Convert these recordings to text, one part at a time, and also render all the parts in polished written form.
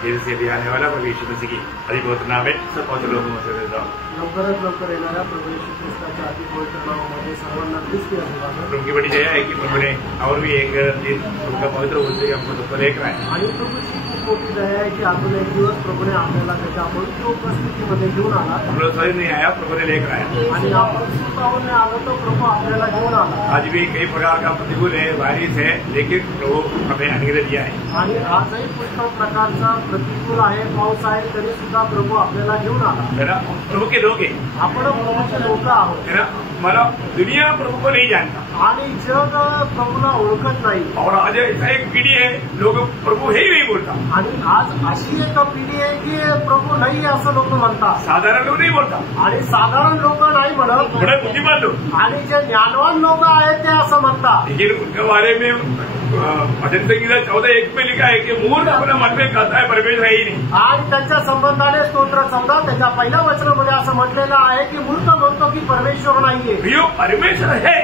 धीरे से भी आने वाला प्रभु यीशु मसीह की अधिक पवित्र नाम में सब पवित्र लोगों में से देता हूँ। लवकरात लवकर येणाऱ्या प्रभू येशू ख्रिस्ताच्या अति पवित्र नावामध्ये सर्वांना ख्रिस्ती अभिवादन। प्रभु की बड़ी दया है कि प्रभु ने और भी एक दिन प्रभु का पवित्र होते हमको दुख लेकर आए आणि प्रभूची खूप मोठी दया आहे की अजून एक दिवस प्रभूने आपल्याला त्याच्या पवित्र उपस्थितीमध्ये घेऊन आला। हम लोग स्वयं नहीं आया, प्रभु ने लेकर आया आणि आपण स्वतःहून आलो तो प्रभू आपल्याला घेऊन आला। आज भी कई प्रकार का प्रतिकूल है, वायरस है, लेकिन प्रभु हमें अनुग्रह दिया है आणि आजही पुष्कळ प्रकारचा प्रतिकूल आहे, पाऊस आहे, तरी सुद्धा प्रभू आपल्याला घेऊन आला। है ना, प्रभु के लोग हैं, आपण प्रभूचे लोक आहोत, है ना। मतलब दुनिया प्रभु को नहीं जानता आणि जग प्रभूला ओळखत नाही। और आज ऐसा एक पीढ़ी है, लोग प्रभु है ही नहीं बोलता। आणि आज अशी एक पिढी आहे की प्रभू नाही असं लोक म्हणतात, साधारण लोग नहीं बोलता, आणि साधारण लोक नाही म्हणत, बड़े बुद्धिमान लोग। आणि जे ज्ञानवान लोक आहेत ते असं म्हणतात। लेकिन उनके बारे में भजन संगीता 14:1 में लिखा है कि मूर्ख अपने मन में कहता है परमेश्वर है ही नहीं। आणि त्यांच्या संबंधाने स्तोत्र 14 त्याच्या पहिल्या वचनामध्ये असं म्हटलेलं आहे की मूर्ख म्हणतो की परमेश्वर नाहीये। प्रियो, परमेश्वर है,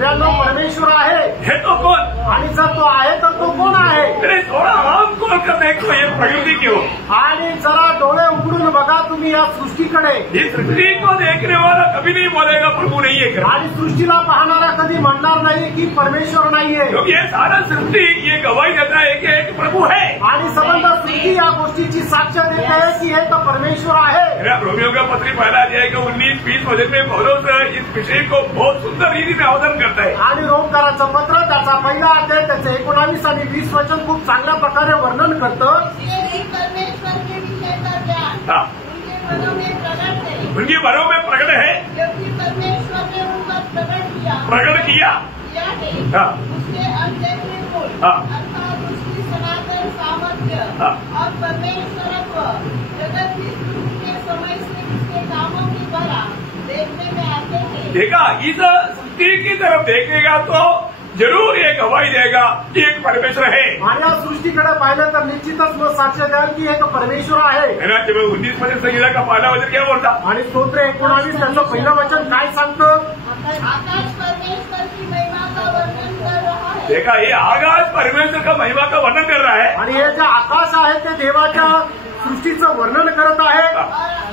परमेश्वर आहे तो कौन? आणि जर तो आहे तर तो कोण आहे? अरे थोड़ा आम खोल कर देखो, ये प्रकृति की हो। आणि जरा डोळे उघडून बघा तुम्ही या सृष्टीकडे। ये सृष्टि को देखने वाला कभी नहीं बोलेगा प्रभु नहीं है, आणि सृष्टीला पाहणारा कधी म्हणणार नाही की परमेश्वर नाहीये, क्योंकि ये सारा सृष्टि ये गवाही देता है कि एक प्रभु है। आणि संबंध सृष्टी या गोष्टीची साक्ष देते आहे की हे तर परमेश्वर आहे। रोमियो का पत्री पहला अध्याय का 19-20 वचन में पौलुस इस विषय को बहुत सुंदर रीति में अवतरण करता है। आणि रोमकाराचं पत्र त्याचा पहिला अध्याय त्याचे 19 आणि 20 वचन खूप चांगल्या प्रकारे वर्णन करतं। हाँ, उनकी मरों में प्रकट है, प्रकट किया। हाँ, हाँ, हाँ, और परमेश्वरत्व जगत की सृष्टि के समय से उसके कामों की द्वारा देखने में आते हैं। देखा, इस सृष्टि की तरफ देखेगा तो जरूर ये गवाही देगा कि एक परमेश्वर है। आणि या सृष्टीकडे पाहिलं तर निश्चितच मग साक्ष द्याल की एक परमेश्वर आहे। है ना, जब 19 वचन संगीता का पहला वचन क्या बोलता? आणि स्तोत्र 19 त्याचं पहिलं वचन काय सांगतं? आकाश परमेश्वर की महिमा का वर्णन कर रहा है। देखा, ये आकाश परमेश्वर का महिमा का वर्णन कर रहा है। आणि हे जे आकाश आहे ते देवाच्या सृष्टीचं वर्णन करत आहे। और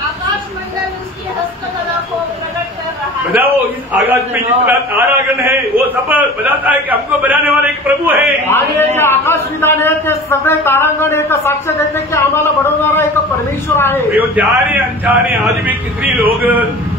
आकाश मंडल उसकी हस्तकला को प्रकट कर रहा है। बता, वो इस आकाश में जितना तारागण है वो सब बताता है कि हमको बनाने वाला एक प्रभु है। आणि हे जे आकाश विधान आहे ते सगळे तारांगण एक साक्ष देते की आम्हाला बनवणारा एक परमेश्वर आहे। यो जाने अनजाने आज भी कितनी लोग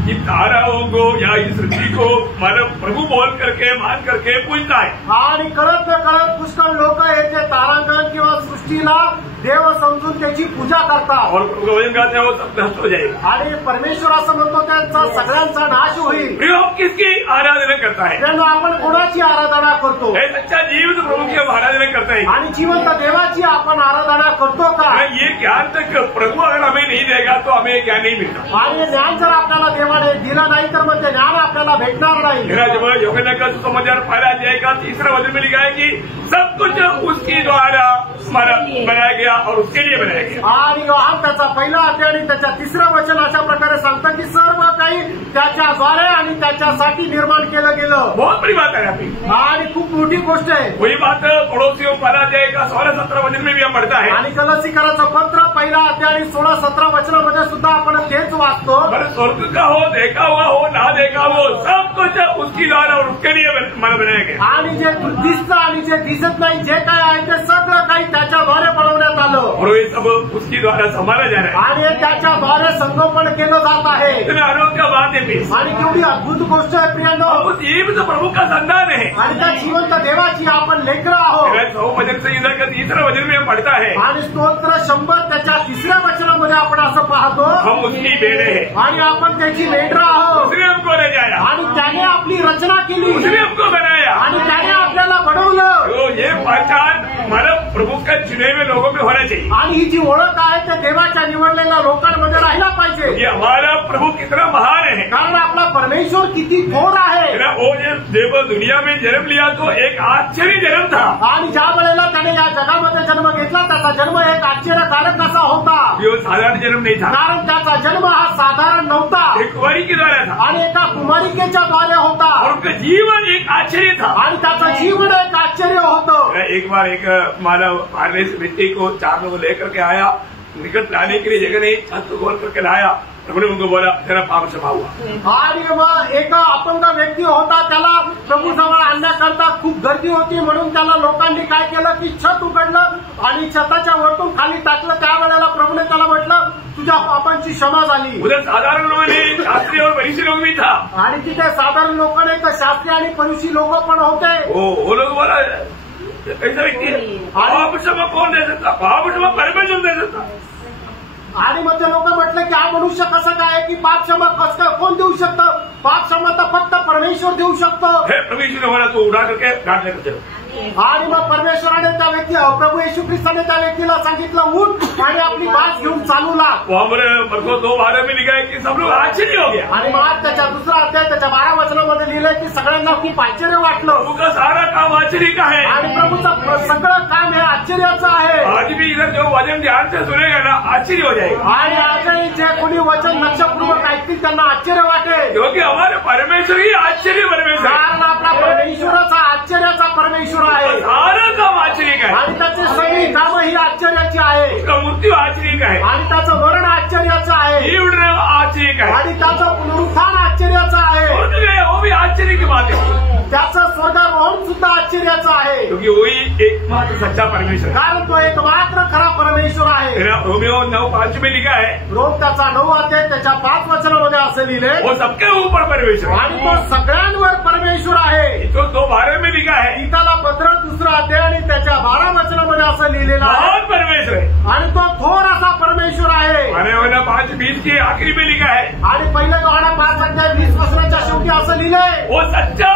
इन ताराओं को या इस सृष्टि को मतलब प्रभु बोल करके मान करके पूजता है। आणि कळत न कळत पुष्कळ लोक हे जे तारांगण किंवा सृष्टीला देव समजून त्याची पूजा करतात और प्रभु का वचन कहते हैं वो सब नष्ट हो जाएगा। आणि परमेश्वर असं म्हणतो त्यांचा सगळ्यांचा नाश होईल। प्रियो, किसकी आराधना करता है? त्यानं आपण कोणाची आराधना करतो? हे सच्चा जीवित प्रभु की हम आराधना करते हैं। आणि जिवंत देवाची आपण आराधना करतो का? ये ज्ञान तक प्रभु अगर हमें नहीं देगा तो हमें ये ज्ञान नहीं मिलता। आणि ज्ञान जर आपल्याला देवाने दिलं नाही तर मग ते ज्ञान आपल्याला भेटणार नाही। जब यूहन्ना का सुसमाचार पहला अध्याय का 3रा वचन में लिखा है कि सब कुछ उसके द्वारा बनाया गया और उसके लिए बनाया गया। आणि योहान त्याचा पहिला अध्याय आणि त्याच्या 3रं वचन अशा प्रकारे सांगतं की सर्व काही त्याच्याद्वारे आणि त्याच्यासाठी निर्माण केलं गेलं। बहुत बड़ी बात है आपकी, आणि खूप मोठी गोष्ट आहे। वही बात पड़ोसियों पहला अध्याय का 16-17 वचन में भी हम पढ़ता है। आणि कलसीकराचं पत्र पहिला अध्याय आणि 16-17 वचनामध्ये सुद्धा आपण तेच वाचतो। स्वर्ग का हो, देखा हुआ हो, ना देखा हो, सब कुछ उसकी द्वारा और उसके लिए बनाया गया। आणि जे दिसतं आणि जे दिसत नाही जे काय आहे ते सगळं काही त्याच्याद्वारे बनवण्यात आलं और ये सब उसकी द्वारा संभाला जा रहा है आणि त्याच्याद्वारे संगोपन केलं जात आहे। इतने अनोखा बात है प्लीज, आणि केवढी अद्भुत गोष्ट आहे प्रियांनो। उस जीवित प्रभु का संतान है आणि त्या जिवंत देवाची आपण लेकरं आहोत। 100 वचन संहिता का 3रा वचन में हम पढ़ता है आणि स्तोत्र 100 त्याच्या 3ऱ्या वचनामध्ये आपण असं पाहतो हम उसकी बेटे हैं, आणि आपण त्याची मेंढरं आहोत। उसने हमको रचाया, आणि त्याने आपली रचना केली उसने हमको बनाया आणि त्याने आपल्याला बनवलं। तो ये पहचान मतलब प्रभु का चुने हुए लोगों में होना चाहिए। आणि ही जी ओळख आहे ते देवाच्या निवडलेल्या लोकांमध्ये राहिला पाहिजे। ये हमारा प्रभु कितना महान है, कारण आपला परमेश्वर किती थोर आहे। वो ये देव दुनिया में जन्म लिया तो एक आश्चर्य जन्म था। आणि ज्या वेळेला त्याने या जगामध्ये जन्म घेतला त्याचा जन्म एक आश्चर्यकारक असा होता। ये साधारण जन्म नहीं था, कारण त्याचा जन्म हा साधारण नव्हता, एक कुंवारी के द्वारा था आणि एका कुमारिकेच्या द्वारे होता। और उनका जीवन एक एक आश्चर्य था आणि त्याचं जीवन एक आश्चर्य होतं. एक बार एक मानव पारने से मिट्टी को 4 लोगों लेकर के आया, निकट लाने के लिए जगह नहीं, छत गोल करके लाया. प्रभु ने उनको बोला तेरा पाप क्षमा हुआ. आणि मग एक अपंग व्यक्ती होता, त्याला प्रभू जवळ आणण्याकरता खूप गर्दी होती, म्हणून त्याला लोकांनी काय केलं की छत उघडलं आणि छताच्या वरतून खाली टाकलं. त्यावेळेला प्रभूने त्याला म्हटलं तुझ्या पापांची क्षमा झाली. उधर साधारण लोग नहीं, शास्त्री और फरीसी लोग भी था. आणि तिथे साधारण लोक नाही तर शास्त्री आणि फरीसी लोक पण होते. वो लोग बोला कैसा व्यक्ति है, पाप क्षमा कौन दे सकता, पाप क्षमा परमेश्वर दे सकता. आणि मग ते लोक म्हटलं की हा मनुष्य कसं काय की पाप क्षमा कसं कोण देऊ शकतं, पाप क्षमा तर फक्त परमेश्वर देऊ शकतो. प्रभु यीशु ने बोला तो उड़ा करके घाट लेकर चलो. आणि मग परमेश्वराने त्या व्यक्ती प्रभू येशू ख्रिस्ताने त्या व्यक्तीला सांगितलं उठ आणि आपली बाज घेऊन चालू लाग. मरको 2:12 में लिखा है कि सब लोग आश्चर्य हो गया. आणि मग त्याच्या दुसरा अध्याय त्याच्या 12 वचनामध्ये लिहिलंय की सगळ्यांना खूप आश्चर्य वाटलं. प्रभु का सारा काम आश्चर्य का है आणि प्रभूचं सगळं काम हे आश्चर्याचं आहे. आज भी इधर जो वचन ध्यान से सुनेगा ना आश्चर्य हो जाएगा. आणि आजही जे कोणी वचन लक्षपूर्वक ऐकतील त्यांना आश्चर्य वाटेल. क्योंकि हमारे परमेश्वर ही आश्चर्य परमेश्वर, कारण आपला परमेश्वराचा आश्चर्याचा परमेश्वर आहे. सारा काम आश्चर्य का है. आणि त्याची सगळी कामं ही आश्चर्याची आहे. उसका मृत्यू आश्चर्य का है. आणि त्याचं मरण आश्चर्याचं आहे. जीवन आश्चर्य का है. आणि त्याचं पुनरुत्थान आश्चर्याचं आहे. वो भी आश्चर्य की बात है. त्याचं स्वर्गारोहण सुद्धा आश्चर्याचं आहे. क्योंकि वही एकमात्र सच्चा परमेश्वर, कारण तो एकमात्र खरा परमेश्वर आहे. रोमियो 9:5 में लिखा है, रोम त्याचा 9 अध्याय त्याच्या 5 वचनामध्ये असं लिहिले वो सबके ऊपर परमेश्वर, आणि तो सगळ्यांवर परमेश्वर आहे. तो 2:12 में लिखा है, गीताला पत्र 2 अध्याय आणि त्याच्या 12 वचनामध्ये असं लिहिलेलं आहे बहुत परमेश्वर है. आणि तो थोडासा परमेश्वर आहे. आणि 5:20 के आखिरी में लिखा है, आणि पहिल्या योहाना 5 अध्याय 20 वचनाच्या शेवटी असं लिहिलंय वो सच्चा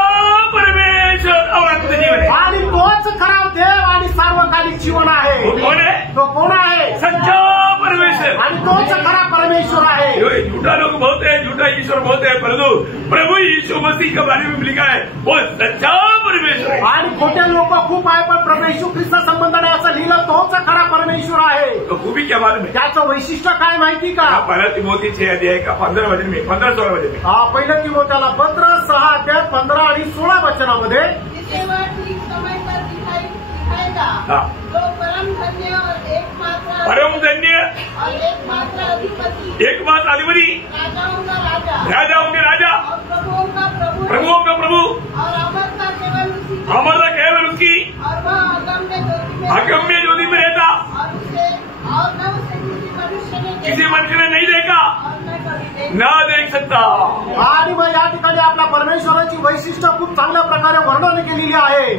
परमेश्वर और अंत जीवन है. आणि तोच खरा देव आणि सार्वकालिक जीवन आहे. वो कौन है? तो कोण आहे? सच्चा परमेश्वर. आणि तोच खरा परमेश्वर आहे. झूठा लोग बोलते हैं, झूठा ईश्वर बोलते हैं, परंतु प्रभु यीशु मसीह के बारे में लिखा है वो सच्चा परमेश्वर है. आणि खोटे लोक खूप आहे, पण प्रभू येशू ख्रिस्ता संबंधाने असं लिहिलं तोच खरा परमेश्वर आहे. तो खूबी क्या मालूम है? त्याचं वैशिष्ट्य काय माहिती का? 1 तिमोथी 6 अध्याय का 15 वचन में 15-16 वचन में. पहिलं तिमोथेला पत्र 6 अध्याय 15 आणि 16 वचनामध्ये जिसे वह ठीक समय पर दिखाएगा, हाँ. जो परम धन्य और एकमात्र परम धन्य और एकमात्र अधिपति, एकमात्र अधिपति, राजाओं का राजा, राजाओं के राजा, और प्रभुओं का प्रभु, प्रभुओं का प्रभु, और अमरता केवल उसी की, अमरता केवल उसकी, और वह अगम्य ज्योति में रहता, और न उसे किसी मनुष्य ने नहीं देखा, ना देख सकता. आणि मग या ठिकाणी आपल्या परमेश्वराची वैशिष्ट्य खूप चांगल्या प्रकारे वर्णन केलेली आहे.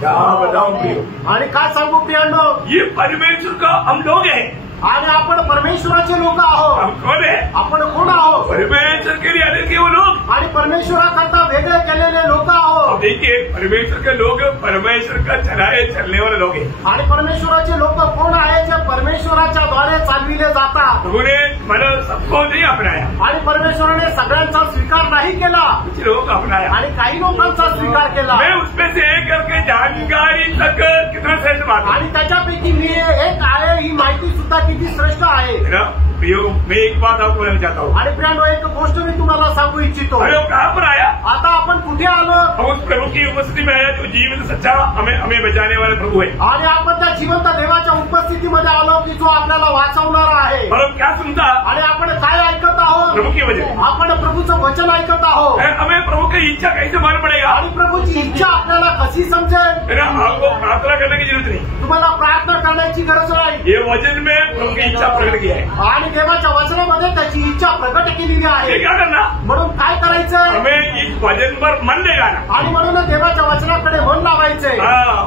क्या बताऊं प्रियो, आणि काय सांगू प्रियांनो, ये परमेश्वर का हम लोग हैं. आणि आपण परमेश्वराचे लोक आहोत. हम कौन है? आपण कोण आहोत? परमेश्वर के लिए अलग के वो लोग, आणि परमेश्वराकरता वेगळे केलेले लोक आहोत. अब देखिए परमेश्वर के लोग परमेश्वर का चलाए चलने वाले लोग हैं. आणि परमेश्वराचे लोक कोण आहे? जे परमेश्वराच्या द्वारे चालविले जातात. प्रभुने मला सबको नहीं अपनाया, आणि परमेश्वराने सगळ्यांचा स्वीकार नाही केला, कुछ लोग अपनाया, आणि काही लोकांचा स्वीकार केला. मैं उसमें से एक करके जानकारी तक कितना श्रेष्ठ बात है. आणि त्याच्यापैकी मी एक आहे, ही माहिती सुद्धा किती श्रेष्ठ आहे. मैं एक बात आपको बोलना चाहता हूँ. आणि प्रियांनो, एक गोष्ट मी तुम्हाला सांगू इच्छितो. अरे कहाँ पर आया? आता आपण कुठे आलो? हम उस प्रभु की उपस्थिति में आया जो जीवित सच्चा हमें बचाने वाले प्रभु है. आणि आपण त्या जिवंत देवाच्या उपस्थितीमध्ये आलो की जो आपल्याला वाचवणारा आहे. और हम क्या सुनता? आणि आपण काय ऐकत आहोत? प्रभु की वचन. आपण प्रभूचं वचन ऐकत आहोत. हमें प्रभु की इच्छा कैसे मालूम पड़ेगा? आणि प्रभूची इच्छा आपल्याला कशी समजेल? आपको प्रार्थना करने की जरूरत नहीं, तुम्हाला प्रार्थना करण्याची गरज नाही. ये वचन में प्रभु की इच्छा प्रकट किया है. आणि देवाच्या वचनामध्ये त्याची इच्छा प्रकट केलेली आहे. ये क्या करना? म्हणून काय करायचं? हमें इस वचन पर मन लगाना. आणि म्हणून देवाच्या वचनाकडे मन लावायचे.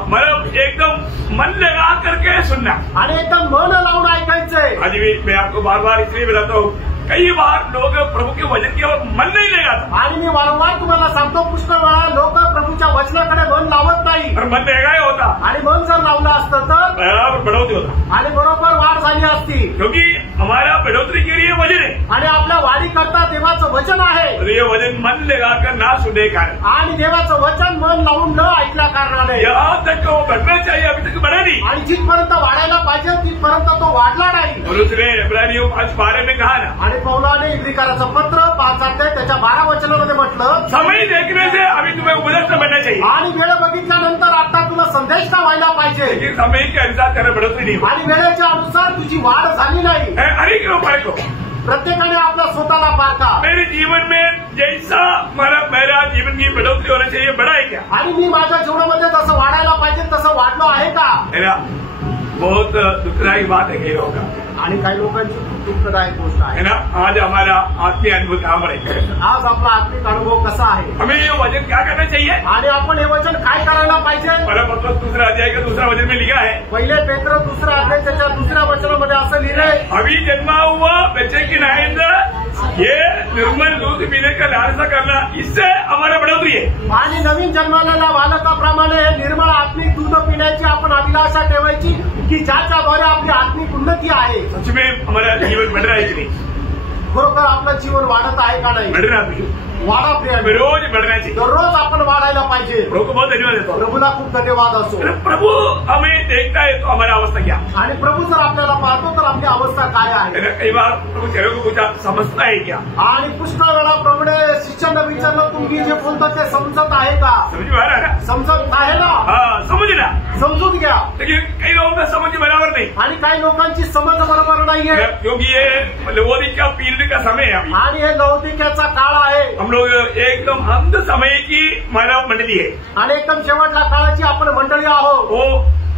मतलब एकदम मन लगा करके सुनना आणि एकदम मन लावून ऐकायचे. आज भी मैं आपको बार बार इसलिए बताता हूँ, कई बार लोग प्रभु के वचन की ओर मन नहीं लगाता. आणि मी वारंवार तुम्हाला सांगतो, पुष्कळ वेळा लोक प्रभूच्या वचनाकडे मन लावत नाही. और मन लगाया होता, आणि मन जर लावलं असतं तर बराबर बढ़ोतरी होता. आणि बरोबर वाढ झाली असती. क्योंकि हमारा बढ़ोतरी के लिए वचन है, आणि आपल्या वाढीकरता देवाचं वचन आहे. और ये वचन मन लगाकर ना सुनने का कारण, आणि देवाचं वचन मन लावून न ऐकल्या कारणाने यहाँ तक वो घटना चाहिए अभी तक बना नहीं. आणि जिथपर्यंत वाढायला पाहिजे तिथपर्यंत तो वाढला नाही. और उसने इब्रानियों 5:12 में कहा ना, आणि पौलाने इब्रिकाराचं पत्र 5 अध्याय त्याच्या 12 वचनामध्ये म्हटलं, समय देखने से अभी तुम्हें उपदेष्टा बनना चाहिए, आणि वेळ बघितल्यानंतर आता तुला संदेष्टा व्हायला पाहिजे, लेकिन समय के अनुसार त्याला बढ़ोतरी नहीं हुई। आणि वेळेच्या अनुसार तुझी वाढ झाली नाही। हर एक लोग को प्रत्येकाने आपला स्वतःला पारखा। मेरे जीवन में जैसा मेरा जीवन की बढ़ोतरी होना चाहिए, बड़ा है क्या? आणि मी माझ्या जीवनामध्ये जसं वाढायला पाहिजे तसं वाढलो आहे का? मेरा बहुत दुखदायी बात है कई लोगों का, आणि काही लोकांची खूप दुःखदायक गोष्ट आहे है ना। आज हमारा आत्मीय अनुभव कहाँ पड़े, आज आपला आत्मिक अनुभव कसा आहे, हमें ये वचन क्या करना चाहिए? आणि आपण हे वचन काय करायला पाहिजे? पहला पत्र 2 अध्याय का 2 वचन में लिखा है, पहिले पेत्र 2 अध्याय त्याच्या 2 वचनामध्ये असं लिहिलंय, अभी जन्मा हुआ बच्चे की नाइंद ये निर्मल दूध पीने का लालसा करना, इससे हमारा बढ़ोतरी है। आणि नवीन जन्मालेल्या बालकाप्रमाणे हे निर्मळ आत्मिक दूध पिण्याची आपण अभिलाषा ठेवायची की ज्याच्याद्वारे आपली आत्मिक उन्नती आहे। सच में हमारा जीवन बढ़ रहा है कि नहीं? खरोखर आपलं जीवन वाढत आहे का नाही? बढ़ रहा है, वाढा प्रिय, रोज बढ़ना चाहिए। दररोज आपण वाढायला पाहिजे। प्रभु को बहुत धन्यवाद देता हूँ। प्रभूला खूप धन्यवाद असो। प्रभु हमें देखता है तो हमारा अवस्था क्या? आणि प्रभू जर आपल्याला पाहतो तर आपली अवस्था काय आहे? कई बार प्रभु चेहरे को पूछा, समझता है क्या? आणि पुष्कळ वेळा प्रभूने शिष्यांना विचारलं, तुम्ही जे बोलता ते समजत आहे का? समझ में आ रहा है ना? समजत आहे ना? हाँ, समझना, समजून घ्या। लेकिन कई लोगों का समझ बराबर नहीं, आणि काही लोकांची समज बरोबर नाहीये, क्योंकि ये लवोदिकिया पीरियड का समय है अभी। आणि हे लौकिकाचा काळ आहे। हम लोग एकदम अंत समय की मानव मंडली है, आणि एकदम शेवटला काळाची आपण मंडळी आहोत। वो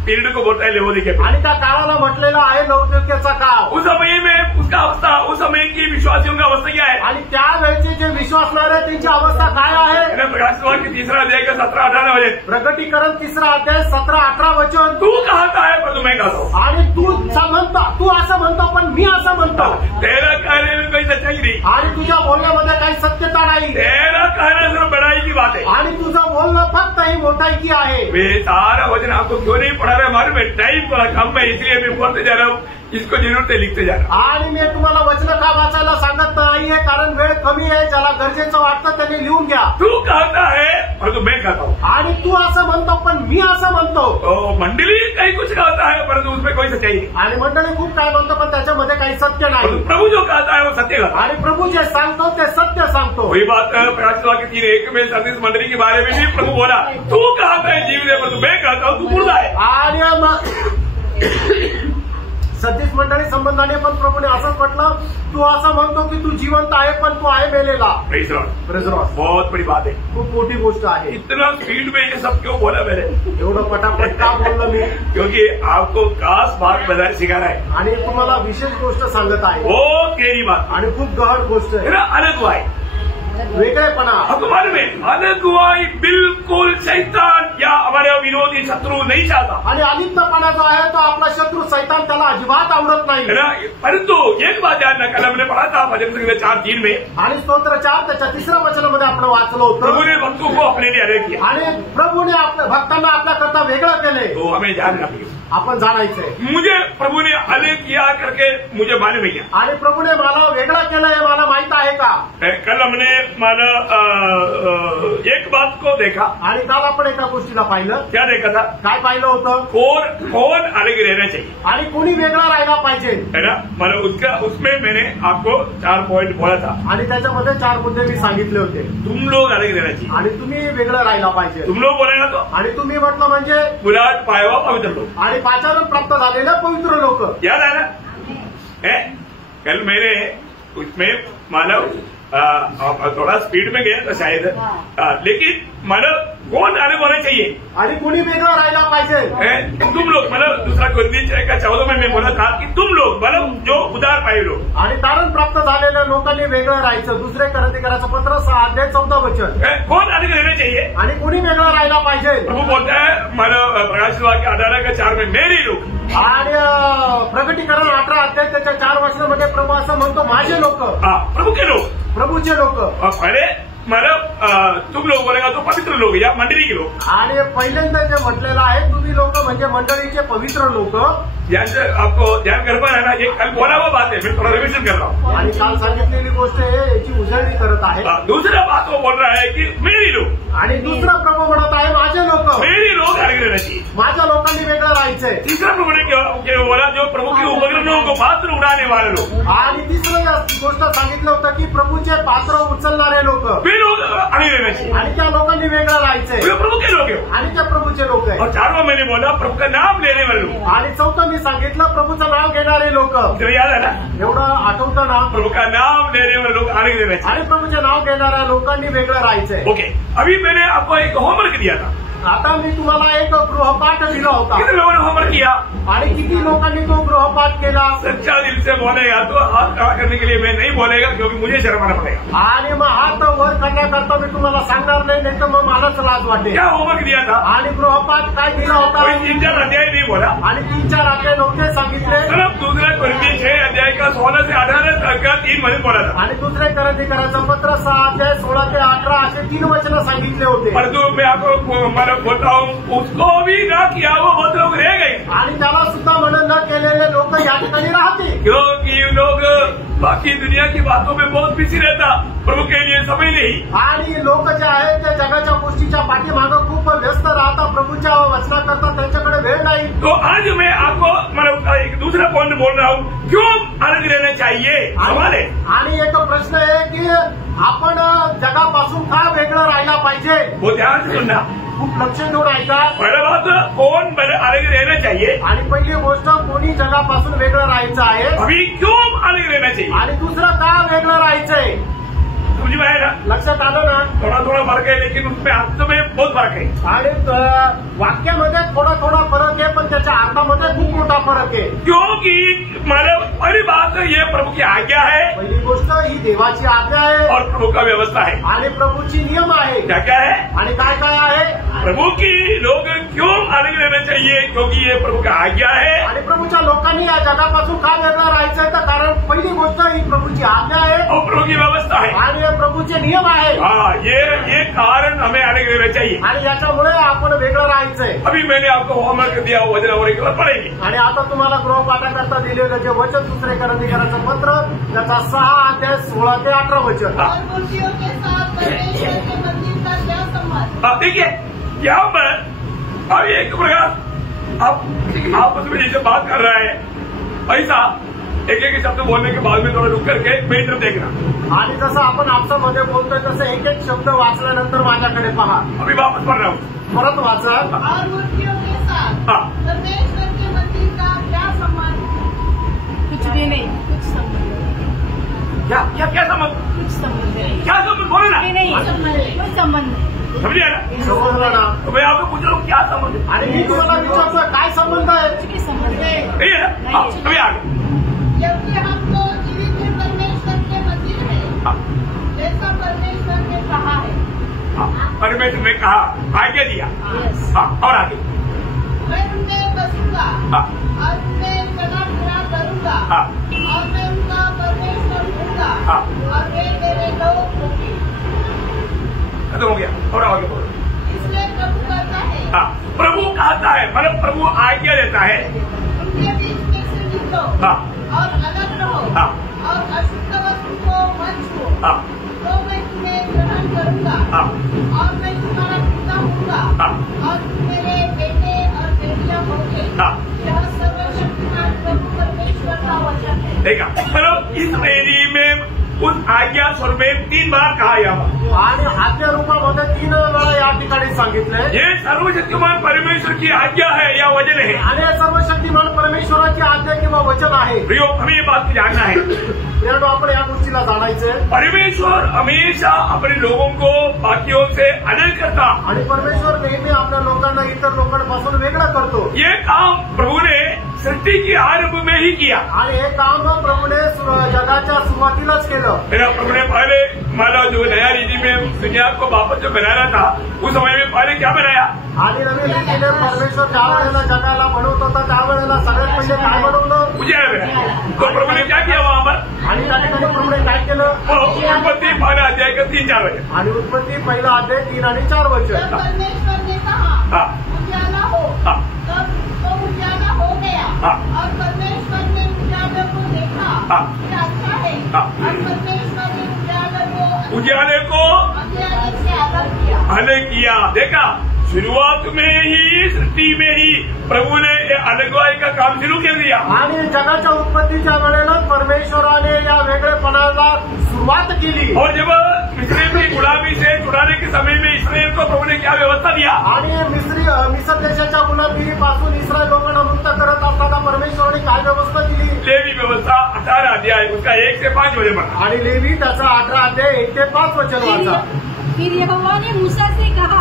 पीरियड को बोलता है लवोदिकिया। आणि त्या काळाला म्हटलेलं आहे लौकिकाचा काळ। उस समय में उसका अवस्था, उस समय की विश्वासियों का अवस्था क्या है? आणि त्यावेळेचे जे विश्वासणारे त्यांची अवस्था काय आहे? प्रकाश के 3 अध्याय का 17-18 वचन, प्रगटीकरण 3 अध्याय 17-18 वचन, तू कहता है पर मैं कहता हूँ, आणि तू असं म्हणतो पण मी असं म्हणतो, तेरा कहने में कोई सच्चाई नहीं, आणि तुझ्या बोलण्यामध्ये काही सत्यता नाही, तेरा कहना सिर्फ बड़ाई की बात है, आणि तुझं बोलणं फक्त ही मोठाई आहे। वे सारा वचन आपको क्यों नहीं पढ़ा रहा? हमारे में टाइम थोड़ा कम है, इसलिए मैं पढ़ते जा रहा हूँ, इसको जरूरत है लिखते जा रहा हूँ। आणि मी तुम्हाला वचन का वाचायला सांगत नाहीये, कारण वेळ कमी आहे, ज्याला गरजेचं वाटतं त्यांनी लिहून घ्या। तू कहता है और तो मैं कहता हूँ, आणि तू असं म्हणतो पण मी असं म्हणतो। मंडली कहीं कुछ कहता है परंतु उसमें कोई सच्चाई नहीं, आणि मंडळी खूप काय म्हणतो पण त्याच्यामध्ये काही सत्य नाही, प्रभु जो कहता है वो सत्य कहता है। आणि प्रभू जे सांगतो ते सत्य सांगतो। वही बात प्रकाश के 3:1 में सर्विस मंडली के बारे में भी प्रभु बोला, तू कहता है जीवन पर मैं कहता हूँ, तू मुर्दा है। आणि सतीश मंडळी संबंधाने पण प्रभूने असंच म्हटलं, तू असं म्हणतो की तू जिवंत आहे पण तू आहे मेलेला। प्रेज लॉर्ड, बहुत बड़ी बात है, खूप मोठी गोष्ट आहे। इतना स्पीड में ये सब क्यों बोला मैंने? एवढं पटापट का बोललं मी? क्योंकि आपको खास बात बताने सिखाना है, आणि तुम्हाला विशेष गोष्ट सांगत आहे, बहुत गहरी बात, आणि खूप गहन गोष्ट आहे। अलग हुआ है, वेगळेपणा। हमारे में अलगवाई बिल्कुल शैतान या हमारे विरोधी शत्रु नहीं चाहता, आणि अलिप्तपणा जो आहे तो आपला शत्रू शैतान त्याला अजिबात आवडत नाही। परंतु एक बात ध्यान रखना, हमने पढ़ा था भजन संहिता 4:3 में, आणि स्तोत्र 4 त्याच्या 3 वचनामध्ये आपण वाचलं होतं, प्रभु ने भक्तों को अपने लिए अलग किया, आणि प्रभूने आपल्या भक्तांना आपल्याकरता वेगळं केले। तो हमें ध्यान रखिए, आपण जाणायचंय मुझे प्रभु ने अलग किया करके मुझे मालूम है क्या? आणि प्रभूने मला वेगळं केलं हे मला माहित आहे का? कल हमने माना एक बात को देखा, आणि काल आपण एका गोष्टीला पाहिलं। क्या देखा था? काय पाहिलं होतं? कौन अलग रहना चाहिए, आणि कोणी वेगळा राहायला पाहिजे, है ना? मतलब उसमें मैंने आपको 4 पॉइंट बोला था, आणि त्याच्यामध्ये 4 मुद्दे मी सांगितले होते। तुम लोग अलग रहना चाहिए, आणि तुम्ही वेगळं राहायला पाहिजे। तुम लोग बोले ना, तो आणि तुम्ही म्हटलं म्हणजे मुलाट पाया हुआ पवित्र लोग, आणि पाचारण प्राप्त झालेले पवित्र लोक। याद है ना? कल मैंने उसमें मानव थोड़ा स्पीड में गया था शायद, लेकिन मानव कौन अलग होना चाहिए, आणि कोणी वेगळं राहायला पाहिजे? तुम लोग, मतलब दूसरा कोरिन्थियन 14 में मैं बोला था कि तुम लोग, मतलब जो उदार पाए लोग, आणि तारण प्राप्त झालेल्या लोकांनी वेगळं राहायचं। दुसरे कोरिन्थियराचं पत्र 6 अध्याय 14 वचन, कौन अलग रहना चाहिए, आणि कोणी वेगळं राहायला पाहिजे? प्रभु बोलता है मानव प्रकाश के 18:4 में मेरे लोग, आणि प्रगटीकरण 18 अध्याय त्याच्या 4 वचनामध्ये प्रभू असं म्हणतो, माझे लोक, प्रभु के लोग, प्रभूचे लोक। अरे मतलब तुम लोग बोलेगा तो पवित्र लोग या मंडली के लोग, आणि पहिल्यांदा जे म्हटलेलं आहे तुम्ही लोक म्हणजे मंडळीचे पवित्र लोक। ध्यान आपको ध्यान कर पा रहा है, ये कल बोला हुआ बात है, मैं थोड़ा रिविजन कर रहा हूँ, आणि काल सांगितलेली गोष्ट आहे याची उजळणी करत आहे। दूसरा बात वो बोल रहा है कि मेरी लोग, आणि दुसरा प्रभू म्हणत आहे माझे लोक, मेरी लोग अलग रहना चाहिए, माझ्या लोकांनी वेगळं राहायचंय। तीसरा प्रभु ने क्या बोला, जो प्रभु के उपकरणों को बात पात्र उड़ाने वाले लोग, आणि तिसरं गोष्ट सांगितलं होतं की प्रभूचे पात्र उचलणारे लोक, वे लोग आगे रहना चाहिए। आणि त्या लोकांनी वेगळं राहायचंय, वे प्रभु के लोग हैं। आणि ते प्रभूचे लोक और आहेत। चारवा मैंने बोला प्रभु का नाम लेने वाले लोग, आणि चौथं मी सांगितलं प्रभूचं नाव घेणारे लोक। तो याद है ना, एवढं आठवतं ना? प्रभु का नाम लेने वाले लोग आगे रहना चाहिए। आणि प्रभूचे नाव घेणाऱ्या लोकांनी वेगळं राहायचंय। ओके, अभी मैंने आपको एक होमवर्क दिया था, आता मी तुम्हाला एक गृहपाठ दिला होता, कितने लोगों ने होमवर्क किया? आणि किती लोकांनी तो गृहपाठ केला? सच्चा दिल से बोलेगा तो हाथ खड़ा करने के लिए मैं नहीं बोलेगा, क्योंकि मुझे शर्माना पड़ेगा। आणि मग हात वर करण्याकरता मी तुम्हाला सांगणार नाही तर मग मलाच लाज वाटेल। क्या होमवर्क दिया था? आणि गृहपाठ काय दिला होता? कोई 3-4 अध्याय नहीं बोला, आणि 3-4 अध्याय नव्हते सांगितले, सिर्फ दूसरा कोरिन्थी 6 अध्याय का 16 से 18 तक का 3 वचन बोला था। आणि दुसरे करायचं पत्र 6 अध्याय 16 ते 18 असे 3 वचनं सांगितले होते। परंतु मैं आपको मतलब बोलता हूँ, उसको भी ना किया वो बहुत लोग रह गए, आणि त्याला सुद्धा मनन न केलेले लोक या ठिकाणी राहतील, क्योंकि लोग बाकी दुनिया की बातों में बहुत बिजी रहता, प्रभु के लिए समय नहीं। आणि लोक जे आहेत ते जगाच्या गोष्टीच्या पाठीमागं खूप व्यस्त राहतात, प्रभूच्या वचनाकरता त्यांच्याकडे वेळ नाही। तो आज मैं आपको मतलब एक दूसरा पॉइंट बोल रहा हूँ, क्यों अलग रहना चाहिए, सवाल है। आणि एक प्रश्न आहे की आपण जगापासून का वेगळं राहायला पाहिजे? वो ध्यान से सुनना, खूप लक्ष देऊन ऐका। पहला बात कौन अलग रहना चाहिए, आणि पहिली गोष्ट कोणी जगापासून वेगळं राहायचं आहे, अभी क्यों अलग रहना चाहिए, आणि दुसरं का वेगळं राहायचंय? समझ में आएगा? लक्षात आलं ना? थोड़ा थोड़ा फर्क है, लेकिन उसमें अर्थ में बहुत फर्क है। आणि वाक्यामध्ये थोडा थोडा फरक आहे, पण त्याच्या अर्थामध्ये खूप मोठा फरक आहे। क्योंकि मतलब पहली बात ये प्रभु की आज्ञा है पहिली गोष्ट ही देवाची आज्ञा आहे, और प्रभु का व्यवस्था है। आणि प्रभूची नियम आहे। क्या क्या है? आणि काय काय आहे? प्रभु की लोग क्यों अलग रहना चाहिए, क्योंकि ये प्रभु का आज्ञा है। आणि प्रभूच्या लोकांनी या जगापासून का वेगळं राहायचंय? तर कारण पहिली गोष्ट ही प्रभूची आज्ञा आहे और प्रभु की व्यवस्था है। आणि प्रभूचे नियम आहे। हाँ, ये कारण हमें अलग रहना चाहिए। आणि याच्यामुळे आपण वेगळं राहायचंय। अभी मैंने आपको होमवर्क दिया, वचन और एक बार पढ़ेंगे। आणि आता तुम्हाला गृहपाठाकरता दिलेलं जे वचन दुसरे करायचं पत्र, त्याचा 6 अध्याय 16 ते 18 वचन। और मूर्तियों के साथ परमेश्वर के मंदिर का क्या संबंध? आप देखिए यहाँ पर अब एक प्रकार आप आपस में जैसे बात कर रहा है, ऐसा एक एक शब्द बोलने के बाद में थोड़ा रुक करके मेरी तरफ देखना। आणि जसं आपण आपसामध्ये बोलतोय तसं एक एक शब्द वाचल्यानंतर माझ्याकडे पहा। अभी वापस पढ़ रहा हूँ। परत वाचा। और मूर्तियों के साथ हाँ। परमेश्वर के मंदिर का क्या संबंध? कुछ भी नहीं, कुछ संबंध नहीं, क्या क्या क्या समझ, कुछ संबंध नहीं, क्या समझ बोले ना, नहीं नहीं, कोई संबंध नहीं। समझिए ना? समजलं ना? तो मैं आपको पूछ रहा हूँ क्या समझ, आणि मी तुम्हाला विचारतोय काय संबंध आहे? कुछ भी संबंध नहीं। नहीं है ना? हाँ, अभी आगे। क्योंकि हम तो जीवित परमेश्वर के मंदिर है, हाँ, जैसा परमेश्वर ने कहा है। हाँ, परमेश्वर ने कहा, आज्ञा दिया। यस। हाँ, और आगे। मैं उनमें बसूंगा हाँ, और उनमें चला फिरा करूंगा हाँ, और मैं उनका परमेश्वर हूँगा हाँ। और वे मेरे लोग होंगे। खत्म हो गया, और आगे बोलो। इसलिए प्रभु कहता है, हाँ, प्रभु कहता है मतलब प्रभु आज्ञा देता है। उनके बीच में से निकलो हाँ, और अलग रहो हाँ, और अशुद्ध वस्तु को मत छुओ, हाँ, तो मैं तुम्हें ग्रहण करूंगा हाँ, और मैं तुम्हारा पिता हूँगा हाँ, और तुम मेरे बेटे और बेटियां होंगे। हाँ। यह सर्वशक्तिमान प्रभु परमेश्वर का वचन है। देखा, मतलब इस मेरी में उस आज्ञा स्वरूप में 3 बार कहा यहाँ, आणि आज्ञा रूपामध्ये 3 वेळा या ठिकाणी सांगितलंय। ये सर्वशक्तिमान परमेश्वर की आज्ञा है या वचन है। आणि हे सर्वशक्तिमान परमेश्वराची आज्ञा किंवा वचन आहे। प्रियो, हमें ये बात जानना है, प्रियानो, आपण या गोष्टीला जाणायचंय। परमेश्वर हमेशा अपने लोगों को बाकियों से अलग करता। आणि परमेश्वर नेहमी आपल्या लोकांना इतर लोकांपासून वेगळं करतो। ये काम प्रभु ने सृष्टि की आरंभ में ही किया। आणि हे काम प्रभूने जगाच्या सुरुवातीलाच केलं। मेरा प्रभु ने पहले माला जो नया रीति में दुनिया को वापस जो बनाना था, उस समय में पहले क्या बनाया? आणि नवीन रीतीने परमेश्वर ज्या वेळेला जगाला बनवत होता त्यावेळेला सगळ्यात पहिले काय बनवलं? उजियारा बनाया। तो प्रभु ने क्या किया वहां पर? आणि त्या ठिकाणी प्रभूने काय केलं? उत्पत्ति पहला अध्याय का 3-4 वचन। आणि उत्पत्ती पहिला अध्याय 3 आणि 4 जब वचन। परमेश्वर ने कहा हाँ, उजाला हो, हाँ, तब तो उजाला हो गया। हाँ। और परमेश्वर ने उजाले को देखा हाँ। कि अच्छा है। हाँ। और परमेश्वर ने उजाले को उजियारे को अंधेरे से अलग किया। अलग किया। देखा, शुरुआत में ही सृष्टि में ही प्रभु ने अलगवाई का काम शुरू कर दिया आणि जगाच्या उत्पत्तीच्या वेळेला परमेश्वराने या वेगळेपणाला सुरुवात केली और जब मिस्र की गुलामी से छुड़ाने के समय में इसराइल को प्रभु ने क्या व्यवस्था दिया आणि मिस्र देशाच्या गुलामीपासून इस्रायल लोकांना मुक्त करत असताना परमेश्वराने काय व्यवस्था दिली लेवी व्यवस्था 18 अध्याय उसका 1 से 5 वचन पढ़ा आणि लेवी त्याचा 18 अध्याय 1 ते 5 वचन वाचा फिर यहोवा ने मूसा से कहा,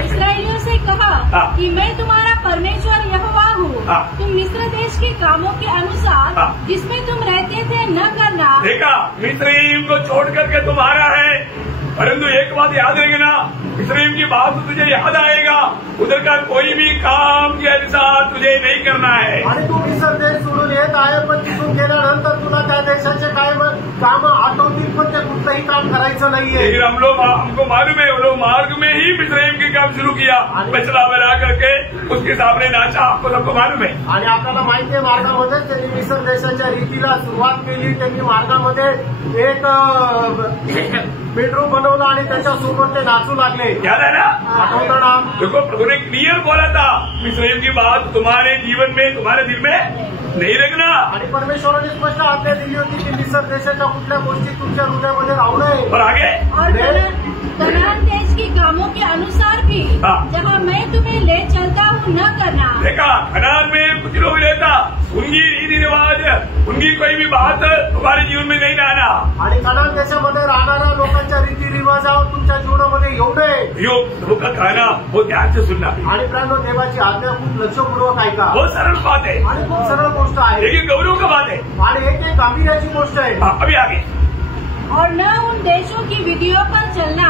इस्राएलियों से कहा कि मैं तुम्हारा परमेश्वर यहोवा हूँ। तुम मिस्र देश के कामों के अनुसार जिसमें तुम रहते थे न करना। देखा, मिस्रईम को छोड़ करके तुम्हारा है, परंतु एक बात याद रखना, मिस्रईम की बात तुझे याद आएगा, उधर का कोई भी काम के अनुसार तुझे नहीं करना है। आणि तू मिस्र देश सोडून येत आहे, पण तिथून गेल्यानंतर तुला त्या देशाचे काय काम आठवतील, पण ते कुठलंही काम करायचं नाहीये। लेकिन हमको मालूम है, वो लोग मार्ग में ही मिस्रईम के काम शुरू किया, बचला बना करके उसके सामने नाचा, आपको सबको मालूम है। आणि आपल्याला माहिती आहे, मार्गामध्ये त्यांनी मिस्र देशाच्या रीतीला सुरुवात केली, त्यांनी मार्गामध्ये एक बेडरूम बनवलं आणि त्याच्यासोबत ते नाचू लागले। याद है ना? आठवतं ना? देखो, प्रभु ने क्लियर बोला था, मिस्रईम की बात तुम्हारे जीवन में, तुम्हारे दिल में नहीं रखना। आणि परमेश्वराने स्पष्ट आज्ञा दिली होती की मिस्र देशाच्या कुठल्या गोष्टी तुमच्या हृदयामध्ये राहू नये। और आगे और कनान देश के कामों के अनुसार भी जहाँ मैं तुम्हें ले चलता हूँ न करना। देखा, कनान में कुछ लोग रहता, उनकी रीति रिवाज, उनकी कोई भी बात तुम्हारे जीवन में नहीं लाना। आणि कनान देशामध्ये राहणाऱ्या लोकांच्या रीती रिवाजावर तुमच्या जीवनामध्ये येऊ नये। यो प्रभु का कहना वो ध्यान से सुनना, आणि प्राणो देवाची आज्ञा खूप लक्षपूर्वक ऐका। बहुत सरल बात है आणि खूप सरळ गोष्ट आहे, लेकिन गौरव का बात है। आणि एक गांभीर्याची गोष्ट आहे। अभी आगे, और न उन देशों की विधियों पर चलना,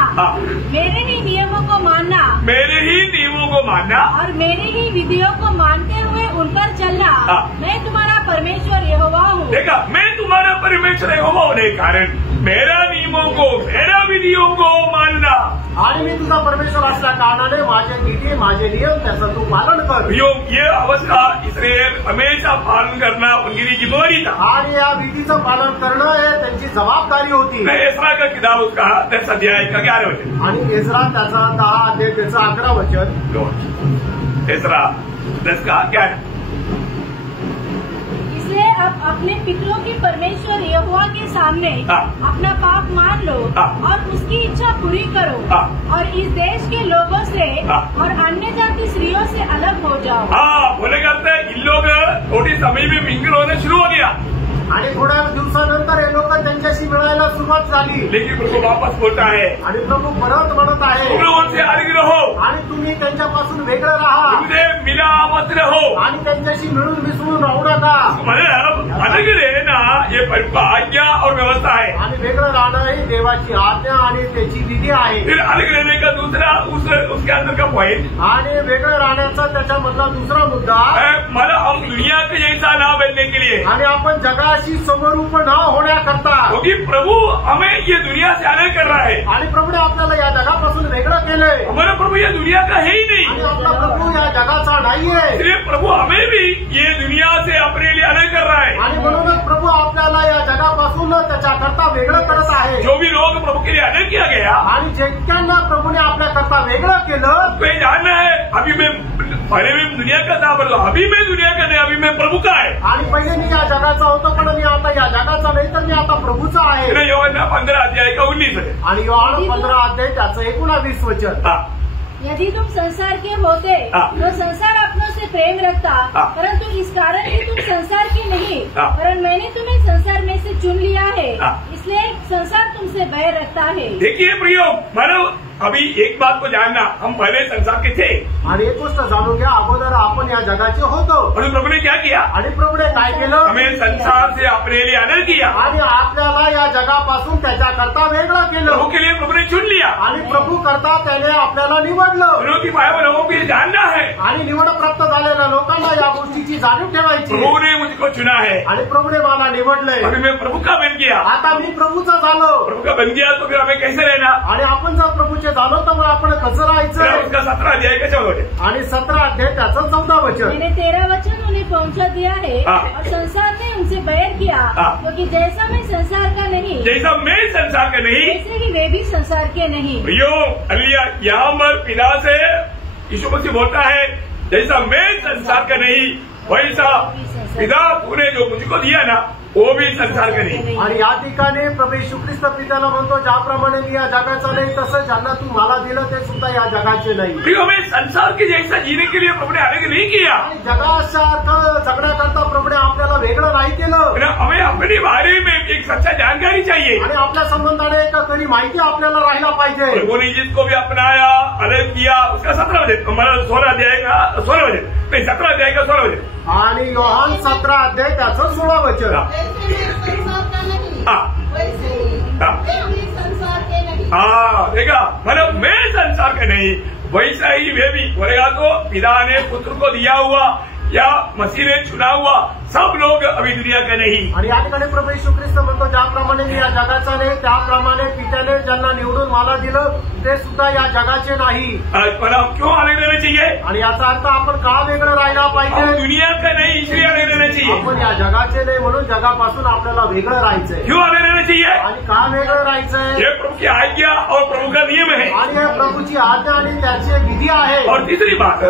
मेरे ही नियमों को मानना, मेरे ही नियमों को मानना, और मेरे ही विधियों को मानते हुए उन पर चलना। मैं तुम्हारा परमेश्वर यहोवा हूँ। देखा, मैं तुम्हारा परमेश्वर यहोवा होने के कारण मेरा नियमों को, मेरा विधियों को मानना, आणि मी तुझा परमेश्वर असल्या कारणाने माझे विधी, माझे नियम त्याचं तू पालन कर। ये अवस्था इसराइल हमेशा पालन करना उनकी जिम्मेवारी था, आणि या विधीचं पालन करणं हे त्यांची जबाबदारी होती। एस्रा का किताब उसका 10 अध्याय का 11 वचन, आणि इस्रा त्याचा 10 अध्याय त्याचं 11 वचन, एस्रा 10 का 11। इसलिए अब अपने पितरों के परमेश्वर यहोवा के सामने अपना पाप मान लो और उसकी इच्छा पूरी करो और इस देश के लोगों से और अन्य जाति स्त्रियों से अलग हो जाओ। बोले करते इन लोग थोड़ी समय में मिंगल होने शुरू हो गया, आणि थोड्या दिवसानंतर हे लोक त्यांच्याशी मिळायला सुरुवात झाली। लेकिन प्रभु वापस बोलता है, आणि प्रभु परत म्हणत आहे, तुम लोग उनसे अलग रहो आणि तुम्ही त्यांच्यापासून वेगळं राहा, उनसे मिला मत रहो, आणि त्यांच्याशी मिळून मिसळून राहू नका। मतलब अलग रहना ये आज्ञा और व्यवस्था है, आणि वेगळं राहणं ही देवाची आज्ञा आणि त्याची विधी आहे। फिर अलग रहने का दूसरा उसके अंदर का पॉइंट, आणि वेगळं राहण्याचा त्याच्यामधला दुसरा मुद्दा, मतलब हम दुनिया के जैसा ना बनने के लिए, आणि आपण जगाशी समरूप न होण्याकरता, क्योंकि प्रभु हमें ये दुनिया से अलग कर रहा है। आणि प्रभूने आपल्याला या जगापासून वेगळं केलंय। हमारा प्रभु ये दुनिया का है ही नहीं, आणि आपला प्रभू या जगाचा नाहीये। इसलिए प्रभु हमें भी ये दुनिया से अपने लिए अलग कर रहा है। आणि म्हणूनच प्रभू आपल्याला या जगापासून त्याच्याकरता वेगळं करत आहे। जो भी लोग प्रभु के लिए अलग किया गया, आणि ज्यांना प्रभूने आपल्याकरता वेगळं केलं, तो ये जानना है, अभी मैं पहले मैं दुनिया का था, बदलो अभी मैं दुनिया का नहीं, अभी मैं प्रभु का है। आणि पहिले मी या जगाचा होतो, पण मी आता या जगाचा नाही, तर मी आता प्रभूचा आहे। योहाना 15 अध्याय का 19 है। आणि योहान 15 अध्याय त्याचं 19 वचन, यदि तुम संसार के होते तो संसार अपनों से प्रेम रखता, परंतु इस कारण कि तुम संसार के नहीं, परंतु मैंने तुम्हें संसार में से चुन लिया है, इसलिए संसार तुमसे बैर रखता है। देखिए प्रियो, मानो अभी एक बात को जानना, हम पहले संसार के थे, आणि एक गोष्ट जाणून घ्या, अगोदर आपण या जगाचे होतो, और प्रभु ने क्या किया, आणि प्रभूने काय केलं, हमें संसार से अपने लिए अलग किया, आणि आपल्याला या जगापासून त्याच्याकरता वेगळं केलं। प्रभु के लिए प्रभु ने चुन लिया, आणि प्रभू करता त्याने आपल्याला निवडलं। प्रभु की बाइबल लोगों को ये जानना है, आणि निवड प्राप्त झालेल्या लोकांना या गोष्टीची जाणीव ठेवायची। प्रभु ने मुझको चुना है, आणि प्रभूने मला निवडलंय, अभी मैं प्रभु का बन गया, आता मी प्रभूचा झालो। प्रभु का बन गया तो फिर हमें कैसे रहना, आणि आपण जर प्रभूचे झालो तर मग आपण कसं राहायचं। उसका 17 अध्याय का 14 वचन, आणि 17 अध्याय त्याचं 14 वचन, मैंने 13 वचन उन्हें पहुंचा दिया है और संसार ने उनसे बैर किया, क्योंकि जैसा मैं संसार का नहीं, जैसा मैं संसार का नहीं, वैसे ही वे भी संसार के नहीं। यो अलिया यहाँ पर पिता से यीशु मसीह बोलता है जैसा मैं संसार का नहीं वैसा पिता तूने जो मुझको दिया ना वो भी संसार का नहीं। आणि या ठिकाणी प्रभू येशू ख्रिस्त पित्याला म्हणतो ज्याप्रमाणे मी या जगाचा नाही तसं ज्यांना तू मला दिलं ते सुद्धा या जगाचे नाही। फिर हमें संसार के जैसा जीने के लिए प्रभु ने अलग नहीं किया। जगासारखं जगण्याकरता प्रभुने आपल्याला वेगळं नाही केलं। हमें अपने बारे में एक सच्चा जानकारी चाहिए आणि आपल्या संबंधाने एक खरी माहिती आपल्याला राहायला पाहिजे। प्रभु ने जिसको भी अपनाया अलग किया उसका 17 बजे 16 अध्याय का 16 बजे नहीं 17 अध्याय का 16 बजे आणि योहान 17 अध्याय त्याचं 16 वचन। संसार का नहीं वैसे ही वे भी संसार के नहीं। देखा मतलब मैं संसार का नहीं वैसा ही वे भी बोलेगा तो पिता ने पुत्र को दिया हुआ या मसीह ने चुना हुआ सब लोग अभी दुनिया का नहीं। आणि या ठिकाणी प्रभू येशू ख्रिस्त म्हणतो ज्याप्रमाणे मी या जगाचा नाही त्याप्रमाणे पित्याने ज्यांना निवडून मला दिलं ते सुद्धा या जगाचे नाही। पर हम क्यों अलग रहना चाहिए? आणि याचा अर्थ आपण का वेगळं राहायला पाहिजे? दुनिया का नहीं इसलिए अलग रहना चाहिए। आपण या जगाचे नाही म्हणून जगापासून आपल्याला वेगळं राहायचंय। क्यों अलग रहना चाहिए? आणि का वेगळं राहायचंय? ये प्रभु की आज्ञा और प्रभु का नियम है आणि हे प्रभूची आज्ञा आणि त्याचे विधी आहे। और तीसरी बात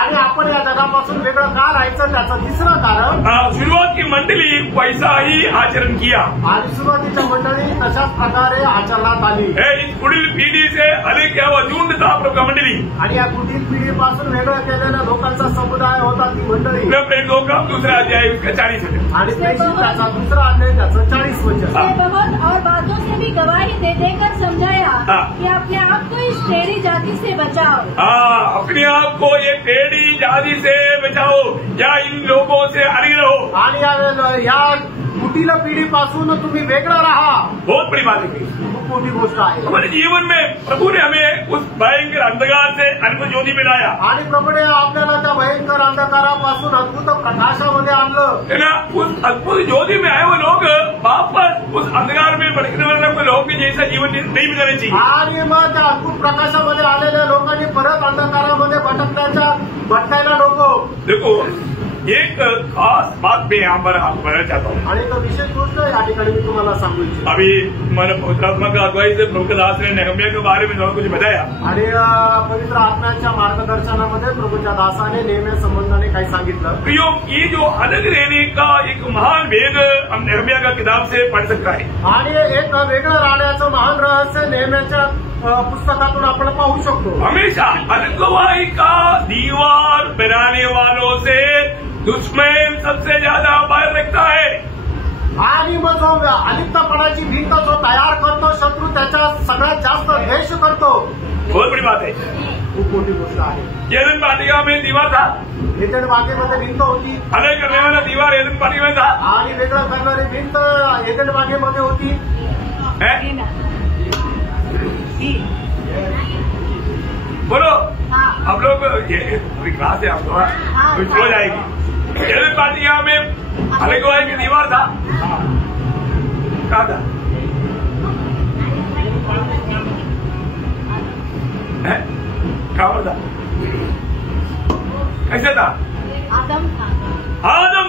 आणि आपण या जगापासून वेगळं का राहायचं त्याचं तिसरं कारण शुरुआत की मंडली वैसा ही आचरण किया आणि सुरुवातीच्या मंडळी तशाच प्रकारे आचरणात आली। इस पुढील पिढी से अलग किया हुआ झुंड था प्रभु का मंडली आणि या पुढील पिढीपासून वेगळं केलेल्या लोकांचा समुदाय होता ती मंडळी। प्रेरितों का दूसरा अध्याय उसका 40 वचन आणि त्याचा दुसरा अध्याय त्याचं 40 वचन। बहुत और बातों से भी गवाही दे देकर समझाया कि अपने आप को इस टेढ़ी जाति से बचाओ। अपने आप को ये टेढ़ी जाति से बचाओ या इन लोगों से अलग रहो। आणि या कुटील पिढीपासून तुम्ही वेगळं राहा। बहुत बड़ी बात है, खूप मोठी गोष्ट आहे। हमारे जीवन में प्रभु ने हमें उस भयंकर अंधकार से अद्भुत ज्योति में लाया आणि प्रभुने आपल्याला त्या भयंकर अंधकारापासून अद्भुत प्रकाशामध्ये आणलं है ना। उस अद्भुत ज्योति में आए वो लोग वापस उस अंधकार में भटकने वाले लोग के जैसा जीवन नहीं बिताना चाहिए। आणि मग त्या अद्भुत प्रकाशामध्ये आलेल्या लोकांनी परत अंधकारामध्ये भटकायला नको। देखो एक खास बात मैं यहाँ पर आपको बताना चाहता हूँ आणि तो विशेष गोष्ट या ठिकाणी मी तुम्हाला सांगू इच्छितो। अभी मैंने पवित्रात्मा अगुवाई से प्रभु दास ने नेहम्याह के बारे में कुछ बताया आणि पवित्र आत्म्याच्या मार्गदर्शनामध्ये प्रभूच्या दासाने नेहम्या संबंधाने काही सांगितलं। प्रियो ये जो अलग रहने का एक महान भेद हम नेहम्याह का किताब से पढ़ सकता है आणि एक वेगळं राहण्याचं महान रहस्य नेहम्याच्या पुस्तकातून आपण पाहू शकतो। हमेशा अगुवाई का दीवार बनाने वालों से दुश्मन सबसे ज्यादा भय रखता है। आणि मग जो अलिप्तपणाची भिंत जो तयार करतो शत्रू त्याचा सगळ्यात जास्त द्वेष करतो। बहुत बड़ी बात है, खूप मोठी गोष्ट आहे। एदन वाटिका में दीवार था, एदन बागेमध्ये भिंत होती। अलग करने वाला दीवार एदन वाटिका में था आणि वेगळं करणारी भिंत एदन बागेमध्ये होती। बोलो आप लोग ये क्लास है आप लोग हो जाएगी। एदन वाटिका में अगुवाई की दीवार था, कहा था कहा था कैसे था? आदम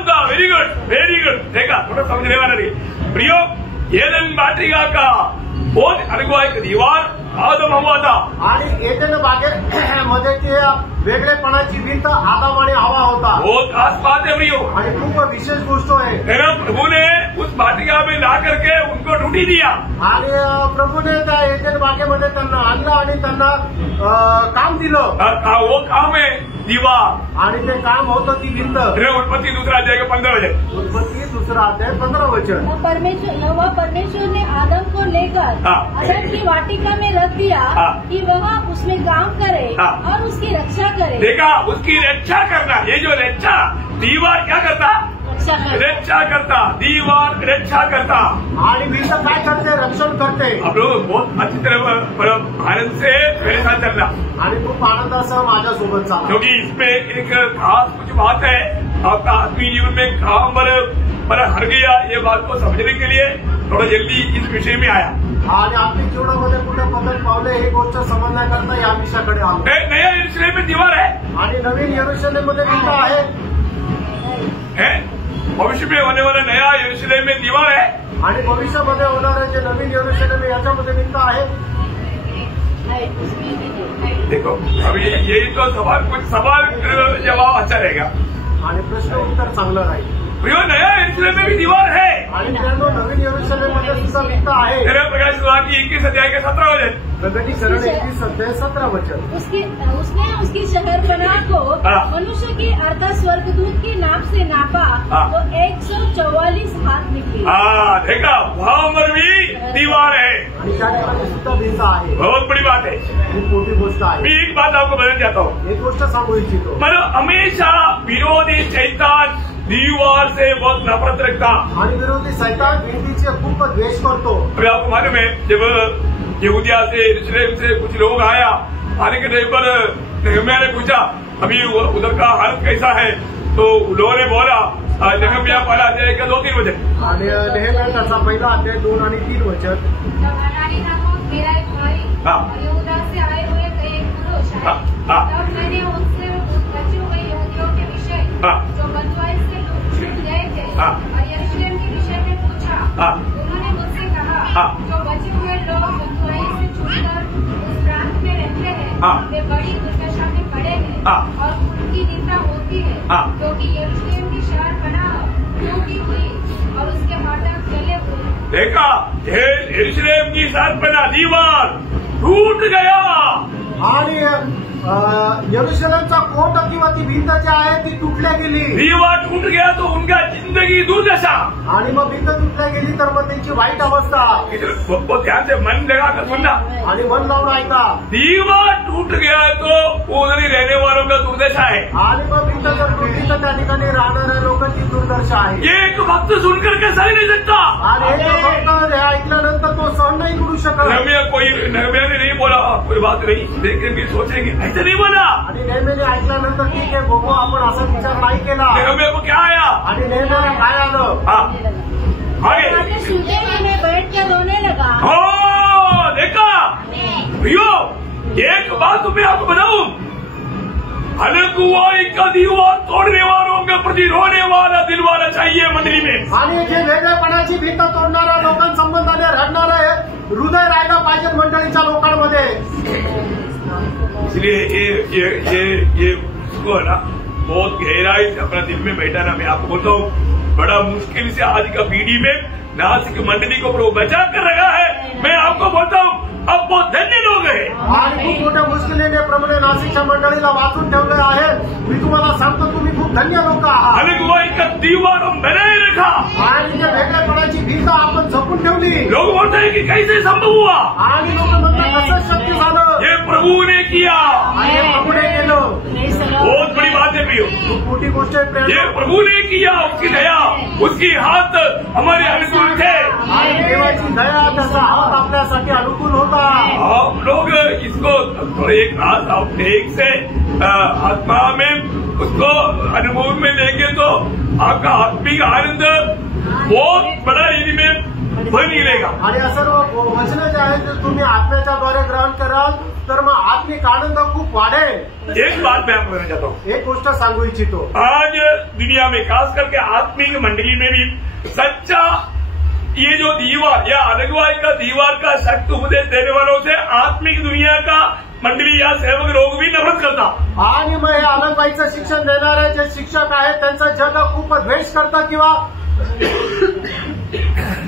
था। Very good. देखा थोड़ा समझने वाला नहीं प्रियो। एदन वाटिका का बहुत अगुवाई की दीवार आदम हवा था आणि एदन बागेमध्ये ती वेगळेपणाची भिंत आदम आणि हवा होता। बहुत खास बात है प्रियो आणि खूप विशेष गोष्ट आहे। प्रभु ने उस वाटिका में ला करके उनको ड्यूटी दिया आणि प्रभूने त्या एदन बागेमध्ये त्यांना आणलं आणि त्यांना काम दिलं। वो काम है दीवार आणि ते काम होतं ती भिंत। उत्पत्ति दूसरा अध्याय का 15 वचन। उत्पत्ति दूसरा अध्याय 15 वचन। परमेश्वर ने आदम को लेकर अदन की वाटिका में रख दिया कि वह उसमें काम करे और उसकी रक्षा करे। देखा उसकी रक्षा करना, ये जो रक्षा दीवार क्या करता? रक्षा करता। दीवार रक्षा करता आणि भिंत काय करते? रक्षण करते। आप लोग बहुत अच्छी तरह आनंद से मेरे साथ चलना आणि खूप आनंदासह माझ्यासोबत चाला, क्योंकि इसमें एक खास कुछ बात है। आपका आत्मीय जीवन में काम पर हर गया, ये बात को समझने के लिए थोड़ा जल्दी इस विषय में आया। आणि आपल्या जीवनामध्ये कुठे बदल पावले ही गोष्ट समजण्याकरता या विषयाकडे आलो। नया यरूशलेम में दीवार है आणि नवीन यरूशलेममध्ये भिंत आहे। भविष्य में होने वाला नया यरूशलेम में दीवार है आणि भविष्यामध्ये होणारे जे नवीन यरूशलेम याच्यामध्ये भिंत आहे। देखो अभी यही तो सवाल जवाब अच्छा रहेगा आणि प्रश्न उत्तर चांगलं राहील. प्रियो नया यरूशलेम में भी दीवार है. आणि मित्रांनो नवीन यरूशलेममध्ये सुद्धा भिंत आहे. तेरा प्रकाश की 21 अध्याय के 17 वचन. प्रकटीकरण 21 अध्याय 17 वचन. उसने उसकी शहरपनाह को मनुष्य की अर्थात स्वर्गदूत की नाप से नापा तो 144 हाथ निकली. देखा वहाँ पर भी दीवार है. आणि त्या ठिकाणी सुद्धा भिंत आहे. बहुत बड़ी बात है. खूप मोठी गोष्ट आहे. मैं एक बात आपको बताना चाहता हूँ. एक गोष्ट सांगू इच्छितो. मतलब हमेशा विरोधी शैतान दीवार से बहुत नफरत रखता. आणि विरोधी शैतान भिंतीचे खूप द्वेष करतो. अभी आपको मालूम है जब यहूदिया से यरूशलेम से कुछ लोग आया आने के टाइम पर नहम्याह ने पूछा अभी उधर का हालत कैसा है, तो लोगों ने बोला नहम्याह पहला अध्याय का 2-3 वचन. आणि नेहम्याह त्याचा पहिला अध्याय 2 आणि 3 वचन. मेरा एक भाई यहूदा से आए हुए कई पुरुष आए. तब मैंने उनसे बचे हुए यहूदियों के विषय जो बंधुआई से छूट गए थे और यरूशलेम के विषय में पूछा. उन्होंने मुझसे कहा जो बचे हुए लोग बंधुआई से छूटकर उस प्रांत में रहते हैं वे बड़ी दुर्दशा में पड़े हैं और उनकी निंदा होती है क्योंकि यरूशलेम की शहरपनाह टूटी हुई और उसके फाटक जले हुए. देखा यरूशलेम की शहरपनाह दीवार टूट गया. आणि यरूशलेमचा कोट किंवा ती भिंत जी आहे ती तुटल्या गेली. दीवार टूट गया तो उनका जिंदगी दुर्दशा. आणि मग भिंत तुटल्या गेली तर मग त्यांची वाईट अवस्था. वो ध्यान से मन लगा कर सुनना आणि मन लावून ऐका. दीवार टूट गया है तो उधर ही रहने वालों का दुर्दशा है. आणि मग भिंत जर तुटली तर त्या ठिकाणी राहणाऱ्या लोकांची दुर्दशा आहे. एक भक्त सुनकर के सही नहीं सकता. आणि एक भक्त हे ऐकल्यानंतर तो सहन नाही करू शकत. नहम्याह ने नहीं बोला कोई बात नहीं देखेंगे सोचेंगे, ऐसे नहीं बोला. आणि नेहमीने ऐकल्यानंतर ठीक आहे बघू आपण असा विचार नाही केला. नहम्याह को क्या आया. आणि नेहमीला काय आलं. आगे सूते में बैठ के रोने लगा. देखा भैया एक बात तुम्हें आपको बताऊं, अलगुआई का दीवार तोड़ने वालों के प्रति रोने वाला दिल वाला चाहिए मंडली में. आणि जे वेगळेपणाची भिंत तोडणाऱ्या लोकांसंबंधाने रडणारं हृदय राहिलं पाहिजे मंडळीच्या लोकांमध्ये. इसलिए ये उसको है ना बहुत गहराई से अपना दिल में बैठा ना. मैं आपको बोलता हूँ बड़ा मुश्किल से आज का पीढ़ी में नासिक मंडली को प्रभु बचा कर रखा है. मैं आपको बोलता हूँ अब बहुत धन्य लोग हैं. आणि खूप मोठ्या मुश्किलीने प्रभूने नाशिकच्या मंडळीला वाचून ठेवले आहे. मी तुम्हाला सांगतो तुम्ही खूप धन्य लोक आहात. अलगुआई का दीवार हम बनाए रखा. आणि जे वेगळेपणाची भिंत आपण जपून ठेवली. लोग बोलते हैं कि कैसे संभव हुआ. आणि लोक म्हणतात कसं शक्य झालं. ये प्रभु ने किया. आणि प्रभूने केलं. बहुत बड़ी बात है प्रियो. खूप मोठी गोष्ट आहे. ये प्रभु ने किया. उसकी दया उसकी हाथ हमारे अनुकूल थे. आणि देवाची दया त्याचा हात आपल्यासाठी अनुकूल होता. आप लोग इसको थोड़े एक से आत्मा में उसको अनुभव में लेंगे तो आपका आत्मिक आनंद बहुत बड़ा इनमें भर निकलेगा. आणि या सर्व वचनं जे आहेत ते तुम्ही आत्म्याच्या द्वारे ग्रहण कराल तर मग आत्मिक आनंद खूप वाढेल. एक बात मैं आपको कहना चाहता हूँ. एक गोष्ट सांगू इच्छितो. आज दुनिया में खास करके आत्मिक मंडली में भी सच्चा ये जो दीवार या अलगुआई का दीवार का शक्त उपदेश देने वालों से आत्मिक दुनिया का मंडली या सेवक लोग भी नफरत करता. आणि मग हे अलगवाईचं शिक्षण देणारे जे शिक्षक आहेत त्यांचा जग खूप द्वेष करतं किंवा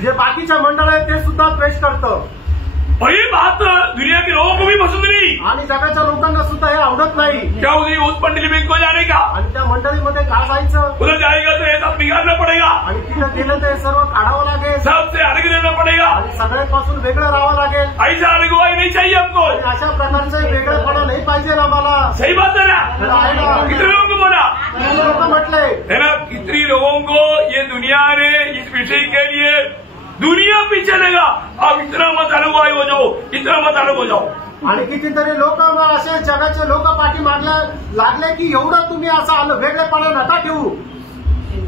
जे बाकीच्या मंडळ आहेत ते सुद्धा द्वेष करतं. और ये बात दुनिया के लोगों को भी पसंद नहीं. आणि जगाच्या लोकांना सुद्धा हे आवडत नाही. क्या उस मंडली में क्यों जाने का. आणि त्या मंडळीमध्ये का जायचं. उधर जाएगा तो ये सब निकालना पड़ेगा. आणि तिथं गेलं तर हे सर्व काढावं लागेल. सबसे अलग देना पड़ेगा. आणि सगळ्यांपासून वेगळं राहावं लागेल. ऐसा अलगुआई नहीं चाहिए हमको. आणि अशा प्रकारचं वेगळेपणा नाही पाहिजे आम्हाला. सही बात है ना. कितने लोगों को बोला. लोक म्हटले है ना. कितनी लोगों को ये दुनिया ने इस विषय के लिए दुनिया पीछे लगा. अब इतना मत अलगुआई हो जाओ, इतना मत अलग हो जाओ. आणि कितीतरी लोक असे जगाचे लोक पाठी लागले की एवढं तुम्ही असं वेगळेपणा नका ठेवू.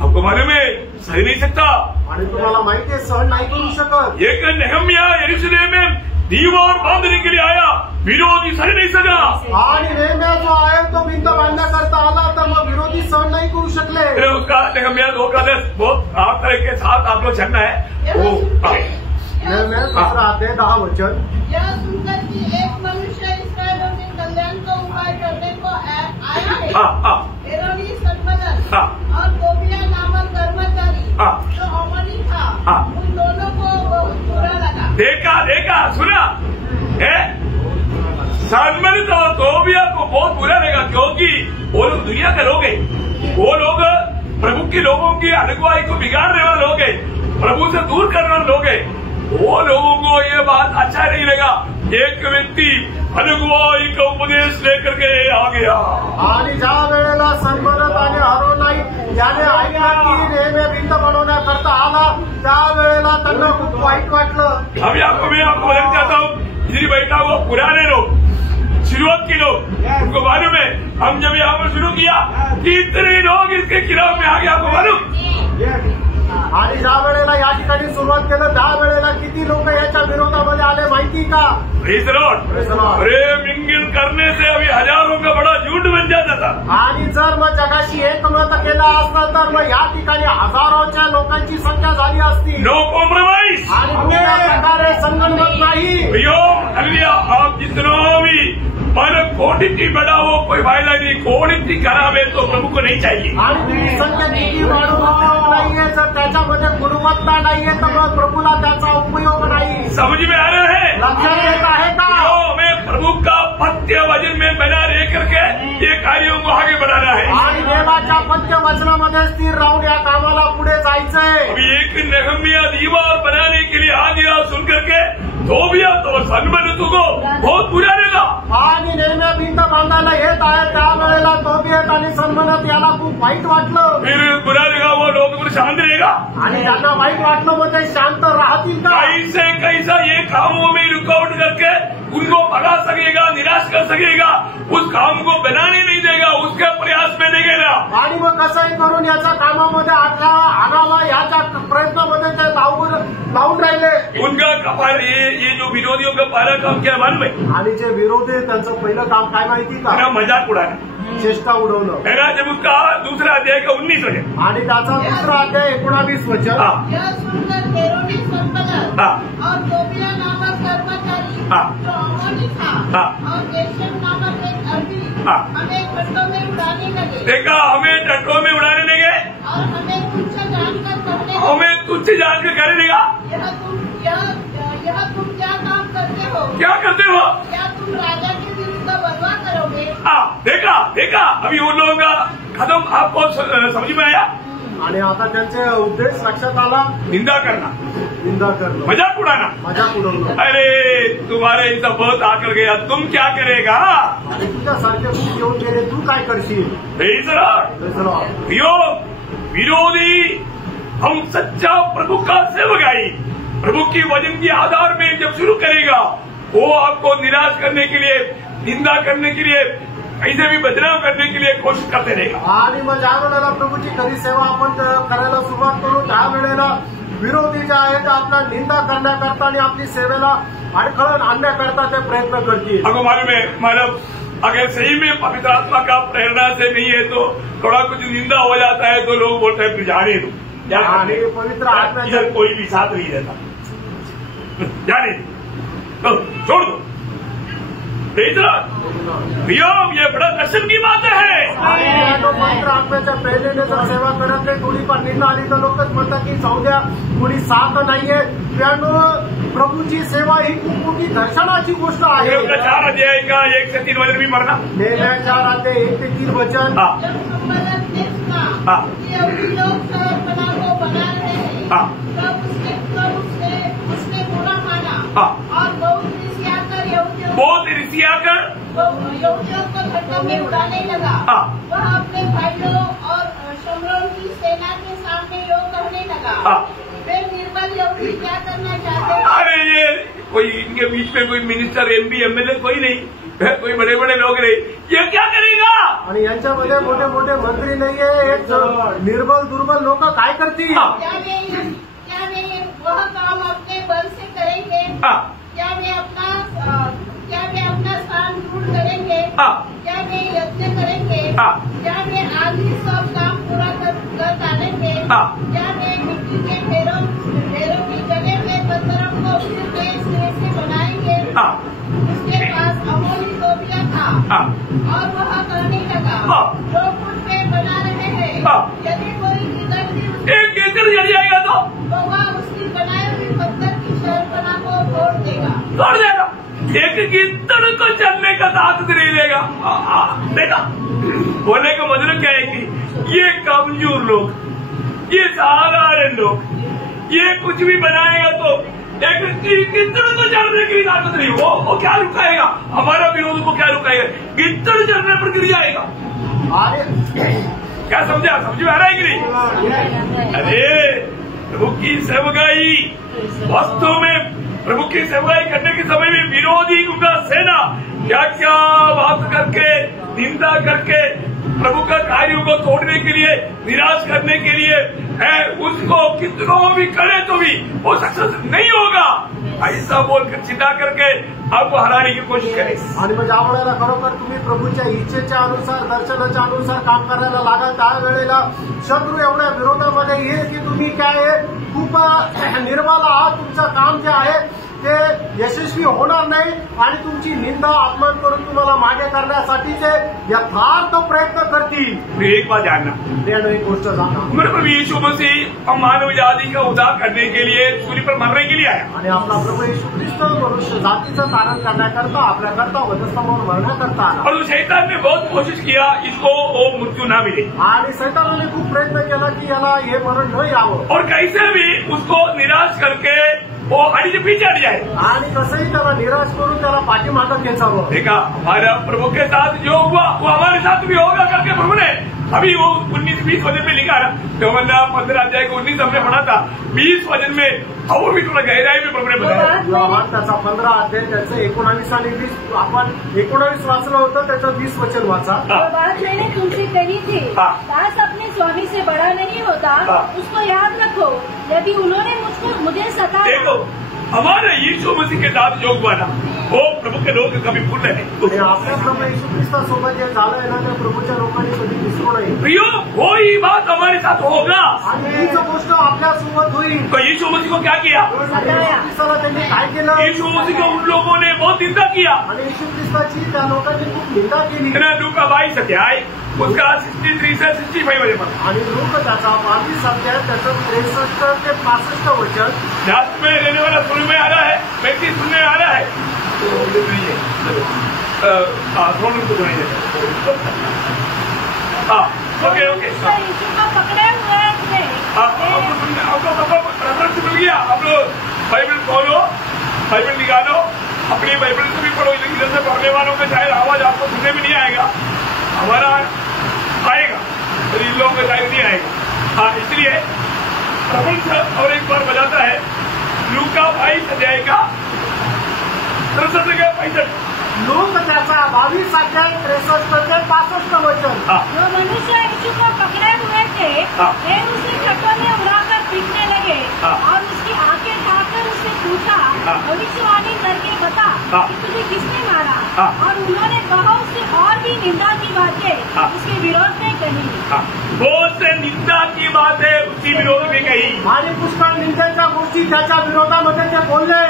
आपको मालूम है सही नहीं सकता. आणि तुम्हाला माहिती आहे सहन नाही करू शकत. एक नहम्याह यरूशलेम में दीवार बांधने के लिए आया, विरोधी सही नहीं सका. आणि नेहम्याह जो आहे तो भिंत बांधण्याकरता आला तर मग विरोधी सहन नहीं करू शकले. उसका नहम्याह 2 बहुत आप तरह के साथ आप लोग चलना है. नेहम्याह 2 अध्याय 10 वचन. यह सुनकर कि एक मनुष्य हेरोनी संपदन और तोबिया नामक कर्मचारी जो अमली था, उन दोनों को बहुत बुरा लगा। देखा सुना है, सनबलत और तोबिया को बहुत बुरा लगा, क्योंकि वो लोग दुनिया के लोग हैं, वो लोग प्रभु के लोगों की अगुवाई को बिगाड़ने वाले लोग हैं, प्रभु से दूर करने वाले लोग हैं। वो लोगों को ये बात अच्छा नहीं लगा। एक व्यक्ति अगुवाई का उपदेश लेकर के आ गया आणि ज्या वेळेला सनबलत आणि अरोनाई याने ऐकलं की नेहमी भिंत बनवण्याकरता आला, त्यावेळेला त्यांना खूप वाईट वाटलं। अभी मैं आपको बताना चाहता हूँ, इधर बैठा हुआ पुराने लोग, शुरुआत के लोग, उनको मालूम है हम जब यहाँ पर शुरू किया कितने लोग इसके खिलाफ में आ गए, आपको मालूम। आणि ज्या वेळेला या ठिकाणी सुरुवात केलं त्यावेळेला किती लोक याच्या विरोधामध्ये आले माहिती का? Praise the Lord. अरे मिंगल करने से अभी हजारों का बड़ा झूठ बन जाता था। आणि जर मग जगाशी एकमत केलं असतं तर मग या ठिकाणी हजारोच्या लोकांची संख्या झाली असती। No compromise. आणि कुठल्या प्रकारे संगनमत नाही। हालेलुया। आप जितना भी मन कोणीती बढ़ावो कोई फायदा नहीं, कोणीती खराब है तो प्रभु को नहीं चाहिए। आणि तुम्ही संख्या किती वाढवून उपयोग नाहीये, जर त्याच्यामध्ये गुणवत्ता नाहीये तर मग प्रभूला त्याचा उपयोग नाही। समझ में आ रहा है? लक्षात येत आहे का? मैं प्रभु का पत्य वचन में बना रह करके ये कार्यों को आगे बढ़ाना है आणि देवाच्या पत्य वचनामध्ये स्थिर राहून या कामाला पुढे जायचंय। अभी एक नहम्या दीवार बनाने के लिए आ गया, सुन करके तोबिया तो सनबलत को बहुत बुरा लगा। आणि नेहमी भिंत बांधायला येत आहे त्यावेळेला तोबियत आणि सनबलत याला खूप वाईट वाटलं। फिर बुरा लगा वो लोग फिर शांत रहेगा आणि त्यांना वाईट वाटलं मग ते शांत राहतील का? कैसे कैसा ये कामों में रुकावट करके उनको भगा सकेगा, निराश कर सकेगा, उस काम को बनाने नहीं देगा, उसके प्रयास में नहीं गेला। आणि मग कसंही करून याच्या कामामध्ये आणावा याच्या प्रयत्नामध्ये ते लावून राहिले। उनका कपाल ये जो विरोधियों का पहला काम क्या मालूम है? आणि जे विरोधी त्यांचं पहिलं काम काय माहिती का? मेरा मजाक उड़ाना, चेष्टा उडवणं। मेरा जब उसका दूसरा अध्याय का 19 वचन आणि त्याचा दुसरा अध्याय 19 वचन। यह सुनकर हेरोनी संपदन और तोबिया नामक कर्मचारी जो अमली था और गेशम नामक एक अरबी हमें ठट्टों में उड़ाने लगे। देखा, हमें ठट्टों में उड़ाने लगे और हमें तुच्छ जानकर करने लगे। हमें तुच्छ जानकर करने लगा। यह तुम क्या काम करते हो? क्या करते हो? क्या तुम राजा के विरुद्ध बलवा करोगे? देखा अभी उन लोगों का कदम आपको समझ में आया। आणि आता त्यांचे उद्देश लक्षात आला। निंदा करना, मजाक उड़ाना, मजाक उडवणं। अरे तुम्हारे इतना बहुत आकर गया, तुम क्या करेगा? आणि तुझ्यासारखे खूप येऊन गेले, तू काय करशील? विरोधी हम सच्चा प्रभु का सेवक आई, प्रभु की वचन के आधार में जब शुरू करेगा वो आपको निराश करने के लिए, निंदा करने के लिए, कैसे भी बदनाम करने के लिए कोशिश करते रहेगा। आणि मग ज्या वेळेला प्रभूची खरी सेवा आपण करायला सुरुवात करू त्यावेळेला विरोधी जे आहेत आपला निंदा करण्याकरता आणि आपली सेवेला अडखळण आणण्याकरता ते प्रयत्न करतील। आपको मालूम है, मतलब अगर सही में पवित्र आत्मा का प्रेरणा से नहीं है तो थोड़ा कुछ निंदा हो जाता है तो लोग बोलते हैं जाने दो, पवित्र आत्मा इधर कोई भी साथ नहीं रहता, जाने दो, छोड़ दो। ये बड़ा दर्शन की बात है। पवित्र आत्म्याच्या प्रेरणेने जर सेवा करत नाही, थोडीफार निंदा आली तर लोकच म्हणतात की जाऊ द्या, कोणी साथ नाहीये। त्यामुळे प्रभूची सेवा ही खूप मोठी दर्शनाची गोष्ट आहे। 4 अध्याय का 1 से 3 वचन भी पढ़ना। 4 अध्याय 1 से 3 वचन। लोग सर्वपना को बना रहे हैं, तब उसने बुरा माना और बहुत ऋषियाकर यहूदियों को ठट्ठों में उड़ाने लगा। वह अपने भाइयों और शमरोन की सेना के सामने योग कहने लगा, वे निर्बल यहूदी क्या करना चाहते हैं? अरे ये कोई इनके बीच में कोई मिनिस्टर, MP, MLA कोई नहीं, कोई बड़े बड़े लोग नहीं, ये क्या करेगा? आणि यांच्यामध्ये मोठे मोठे मंत्री नाहीये, एक निर्बल दुर्बल लोक काय करतील? क्या वे वह काम अपने बल से करेंगे? क्या वे अपना स्थान दूर करेंगे? क्या वे यज्ञ करेंगे? क्या वे आज ही सब काम पूरा कर डालेंगे? क्या वे मिट्टी के ढेरों की जगह में पत्थरों को फिर नए सिरे से बनाएंगे? उसके पास अमोली तोबिया था और वह कहने लगा, जो कुछ वे बना रहे हैं, यदि कोई गिदड़ भी एक गिदड़ जड़ जाएगा तो वह उसकी बनाई हुई पत्थर की शहरपनाह को तोड़ देगा। तोड़ देगा। एक गिद्दड़ को चलने का ताकत नहीं देगा। देखा, बोलने का मतलब क्या है कि ये कमजोर लोग, ये साधारण लोग, ये कुछ भी बनाएगा तो एक गिद्दड़ को चढ़ने की ताकत नहीं। वो क्या रुकाएगा? हमारा विरोध को क्या रुकाएगा? गिद्दड़ चढ़ने पर गिर जाएगा। क्या समझा? समझ में आ रहा है कि नहीं? अरे प्रभु की सेवकाई, वास्तव में प्रभु की सेवकाई करने के समय में विरोधी उनका सेना क्या क्या बात करके, निंदा करके, प्रभु का कार्यों को तोड़ने के लिए, निराश करने के लिए है, उसको कितनों भी करे तो भी वो सक्सेस नहीं होगा, ऐसा बोलकर चिंता करके आपको हराने की कोशिश करें। आणि मग ज्या वेळेला खरोखर तुम्ही प्रभूच्या इच्छेच्या अनुसार, दर्शनाच्या अनुसार काम करायला लागा, त्यावेळेला शत्रू एवढ्या विरोधामध्ये येईल की तुम्ही काय खूप निर्मल आहात, तुमचं काम जे आहे ते यशस्वी होणार नाही आणि तुमची निंदा, अपमान करून तुम्हाला मागे करण्यासाठी ते यथार्थ प्रयत्न करतील। एक बात जानना, एक गोष्ट जाणा, मेरे प्रभु यीशु मसीह मानव जाति का उद्धार करने के लिए सूली पर मरने के लिए आया आणि आपला प्रभू येशू ख्रिस्त मनुष्य जातीचं तारण करण्याकरता, आपल्याकरता वधस्तंभावर मरण्याकरता आला। और शैतान ने बहुत कोशिश किया इसको वो मृत्यू ना मिले, आणि शैतानाने खूप प्रयत्न केला की याला हे मरण न यावं और कैसे भी उसको निराश करके वो आगे पीछे हट जाए, आणि कसंही त्याला निराश करून त्याला पाठीमागं खेचावं। देखा हमारा प्रभु के साथ जो हुआ वो हमारे साथ भी होगा करके प्रभु ने अभी वो 19-20 वचन में लिखा है। तो 15 अध्याय को 19 हमने पढ़ा था, 20 वचन में और भी थोड़ा गहराई में प्रभु ने बताया। योहान त्याचा 15 अध्याय त्याचं 19 आणि 20 आपण 19 वाचलं होतं, त्याचं 20 वचन वाचा। बात मैंने तुमसे कही थी, दास अपने स्वामी से बड़ा नहीं होता, उसको याद रखो। यदि उन्होंने मुझे सताया, देखो हमारे यीशु मसीह के साथ जो हुआ ना, वो प्रभू के लोग कभी भूल नहीं। आपल्या प्रभू येशू ख्रिस्तासोबत जे झालंय ना, त्या प्रभूच्या लोकांनी कधी विसरू नये। प्रियो, वही बात हमारे साथ होगा आणि हीच गोष्ट आपल्यासोबत होईल। तो यीशु मसीह को क्या किया? ख्रिस्ताला त्यांनी काय केलं? यीशु मसीह को उन लोगों ने बहुत निंदा किया। आणि येशू ख्रिस्ताची त्या लोकांनी खूप निंदा केली। लूका 22 अध्याय उसका 63 से 65 वचन, आणि लोक त्याचा 22 अध्याय त्याचं 63 ते 65 वचन, जात में रहने वाला सुन में आ रहा है, व्यक्ति सुनने आ रहा है तो नहीं है, तो नहीं है। ओके यीशु को पकड़े हुए थे। आपको रेफरेंस मिल गया। आप लोग बाइबल खोलो, बाइबल निकालो, अपनी बाइबल से भी पढ़ो। इधर से पढ़ने वालों का शायद आवाज आपको सुनने में नहीं आएगा, हमारा आएगा, तो इन लोगों का शायद नहीं आएगा। इसलिए प्रभु और एक बार बजाता है लूका 22 अध्याय का 63 के 65। लोक त्याचा 22 अध्याय 63 ते 65 वचन। जो मनुष्य यीशु को पकड़े हुए थे, वे उसे खटों में उड़ाकर पीटने लगे और उसकी आंखें ढाकर उससे पूछा, भविष्यवाणी करके बता कि तुझे किसने मारा? और उन्होंने बहुत से और भी निंदा की बातें उसके विरोध में कही। बहुत से निंदा की बातें उसकी विरोध में कही आणि पुष्कळ निंदेच्या गोष्टी त्याच्या विरोधामध्ये ते बोलले।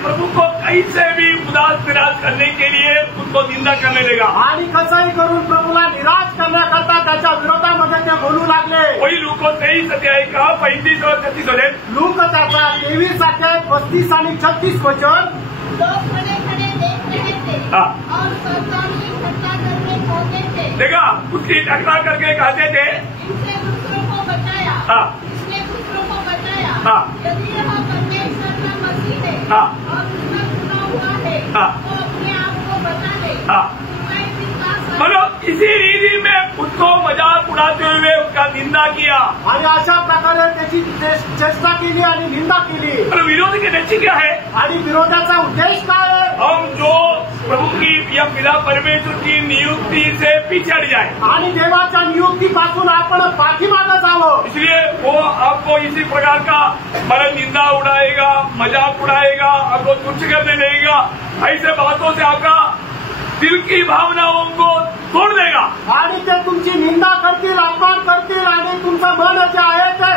प्रभु को कैसे भी उदास निराश करने के लिए उनको निंदा करने लगा। आणि कसंही करून प्रभूला निराश करण्याकरता त्याच्या विरोधामध्ये ते बोलू लागले। वही लूक 23 अध्याय का 35 और 36 वचन, लूक त्याचा 23 अध्याय 35 आणि 36 वचन। लोग खड़े खड़े देख रहे थे और सरदारी इकट्ठा करके कहते थे, देखा उसकी टकरा करके कहते थे, इसने दूसरों को बचाया, इसने दूसरों को बचाया। यदि यह परमेश्वर का मसीह है और उसका चुना हुआ है तो अपने आप को बचा ले। मतलब इसी रीति में उसको मजाक उड़ाते हुए उसका निंदा किया आणि अशा प्रकारे त्याची चेष्टा केली आणि निंदा केली। और विरोध के लक्ष्य क्या है? आणि विरोधाचा उद्देश काय आहे? हम जो प्रभु की या पिता परमेश्वर की नियुक्ति से पीछे हट जाए आणि देवाच्या नियुक्तीपासून आपण पाठीमागे जावं। इसलिए वो आपको इसी प्रकार का मतलब निंदा उड़ाएगा, मजाक उड़ाएगा, आपको तुच्छ करने लगेगा, ऐसे बातों से आपका दिल की भावनाओं को तोड़ देगा। आणि ते तुमची निंदा करतील, अपमान करतील आणि तुमचं मन जे आहे ते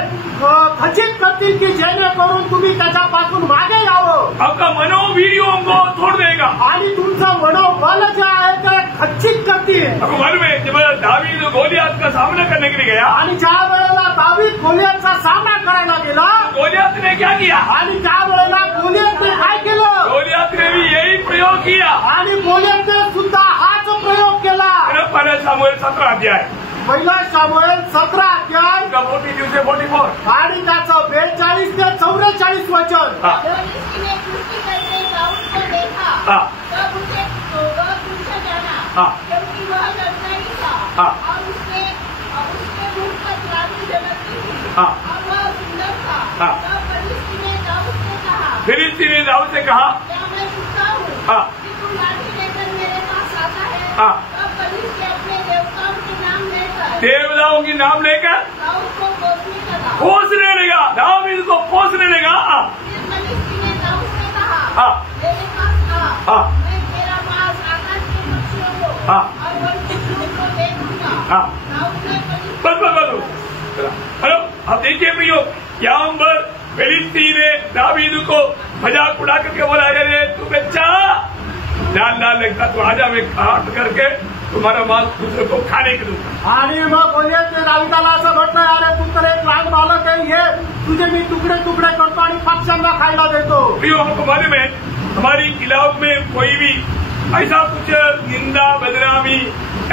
खचित करतील की जेणेकरून तुम्ही त्याच्यापासून मागे यावं। आपका मनोवीर्यों को तोड़ देगा आणि तुमचं मनोबल जे आहे ते खच्चित करती है। आपको मालूम है जब दावीद गोलियात का सामना करने के लिए गया आणि ज्या वेळेला दावीद गोलियतचा सामना करायला गेला, गोलियात ने क्या किया? आणि त्या वेळेला गोलियतने काय केलं? गोलियात ने भी यही प्रयोग किया आणि गोलियतने सुद्धा हाच प्रयोग केला। पहला सामुएल 17 अध्याय पहिला सामुएल 17 अध्याय 42 से 44 आणि त्याचं 42 ते 44 वचन। जब इसने कुश्ती करते दाऊद को देखा हाँ। तब उसे वह पूछा जाना हाँ। क्योंकि वह लड़का ही था हाँ। और उसके मुंह पर लाठी झलकती थी हाँ। और वह सुंदर था। हाँ। तब फलिस्ती ने दाऊद से कहा, फिलिस्ती ने दाऊद से कहा, क्या मैं सुनता हूँ हाँ। कि तू लाठी लेकर मेरे पास आता है? हाँ। तब फलिस्ती अपने देवताओं के नाम लेकर देवताओं की नाम लेकर दाऊद को कोसने लगा। कोसने लगा, दाऊद को कोसने लगा। फिर फलिस्ती ने दाऊद से कहा, हाँ। मेरे पास आ, हाँ। मैं तेरा पास आकाश के पक्षियों को हाँ। और वन पक्षियों को दे दूंगा। हाँ। दाऊद ने फलिस्ती बस हेलो, अब देखिए प्रियो, यहाँ पर फिलिस्ती ने दावीद को मजाक उड़ा करके बोला, अरे तू बच्चा डाल लगता तो आजा, मैं काट करके तुम्हारा मांस दूसरे को खाने के दूंगा। आणि मग गोलियतने दावीदाला असं म्हटलं, अरे तू तर एक लहान बालक आहे, ये तुझे मी तुकडे तुकडे करतो आणि पक्ष्यांना खायला देतो। प्रियो, हमको मालूम है हमारी इलाक में कोई भी ऐसा कुछ निंदा बदनामी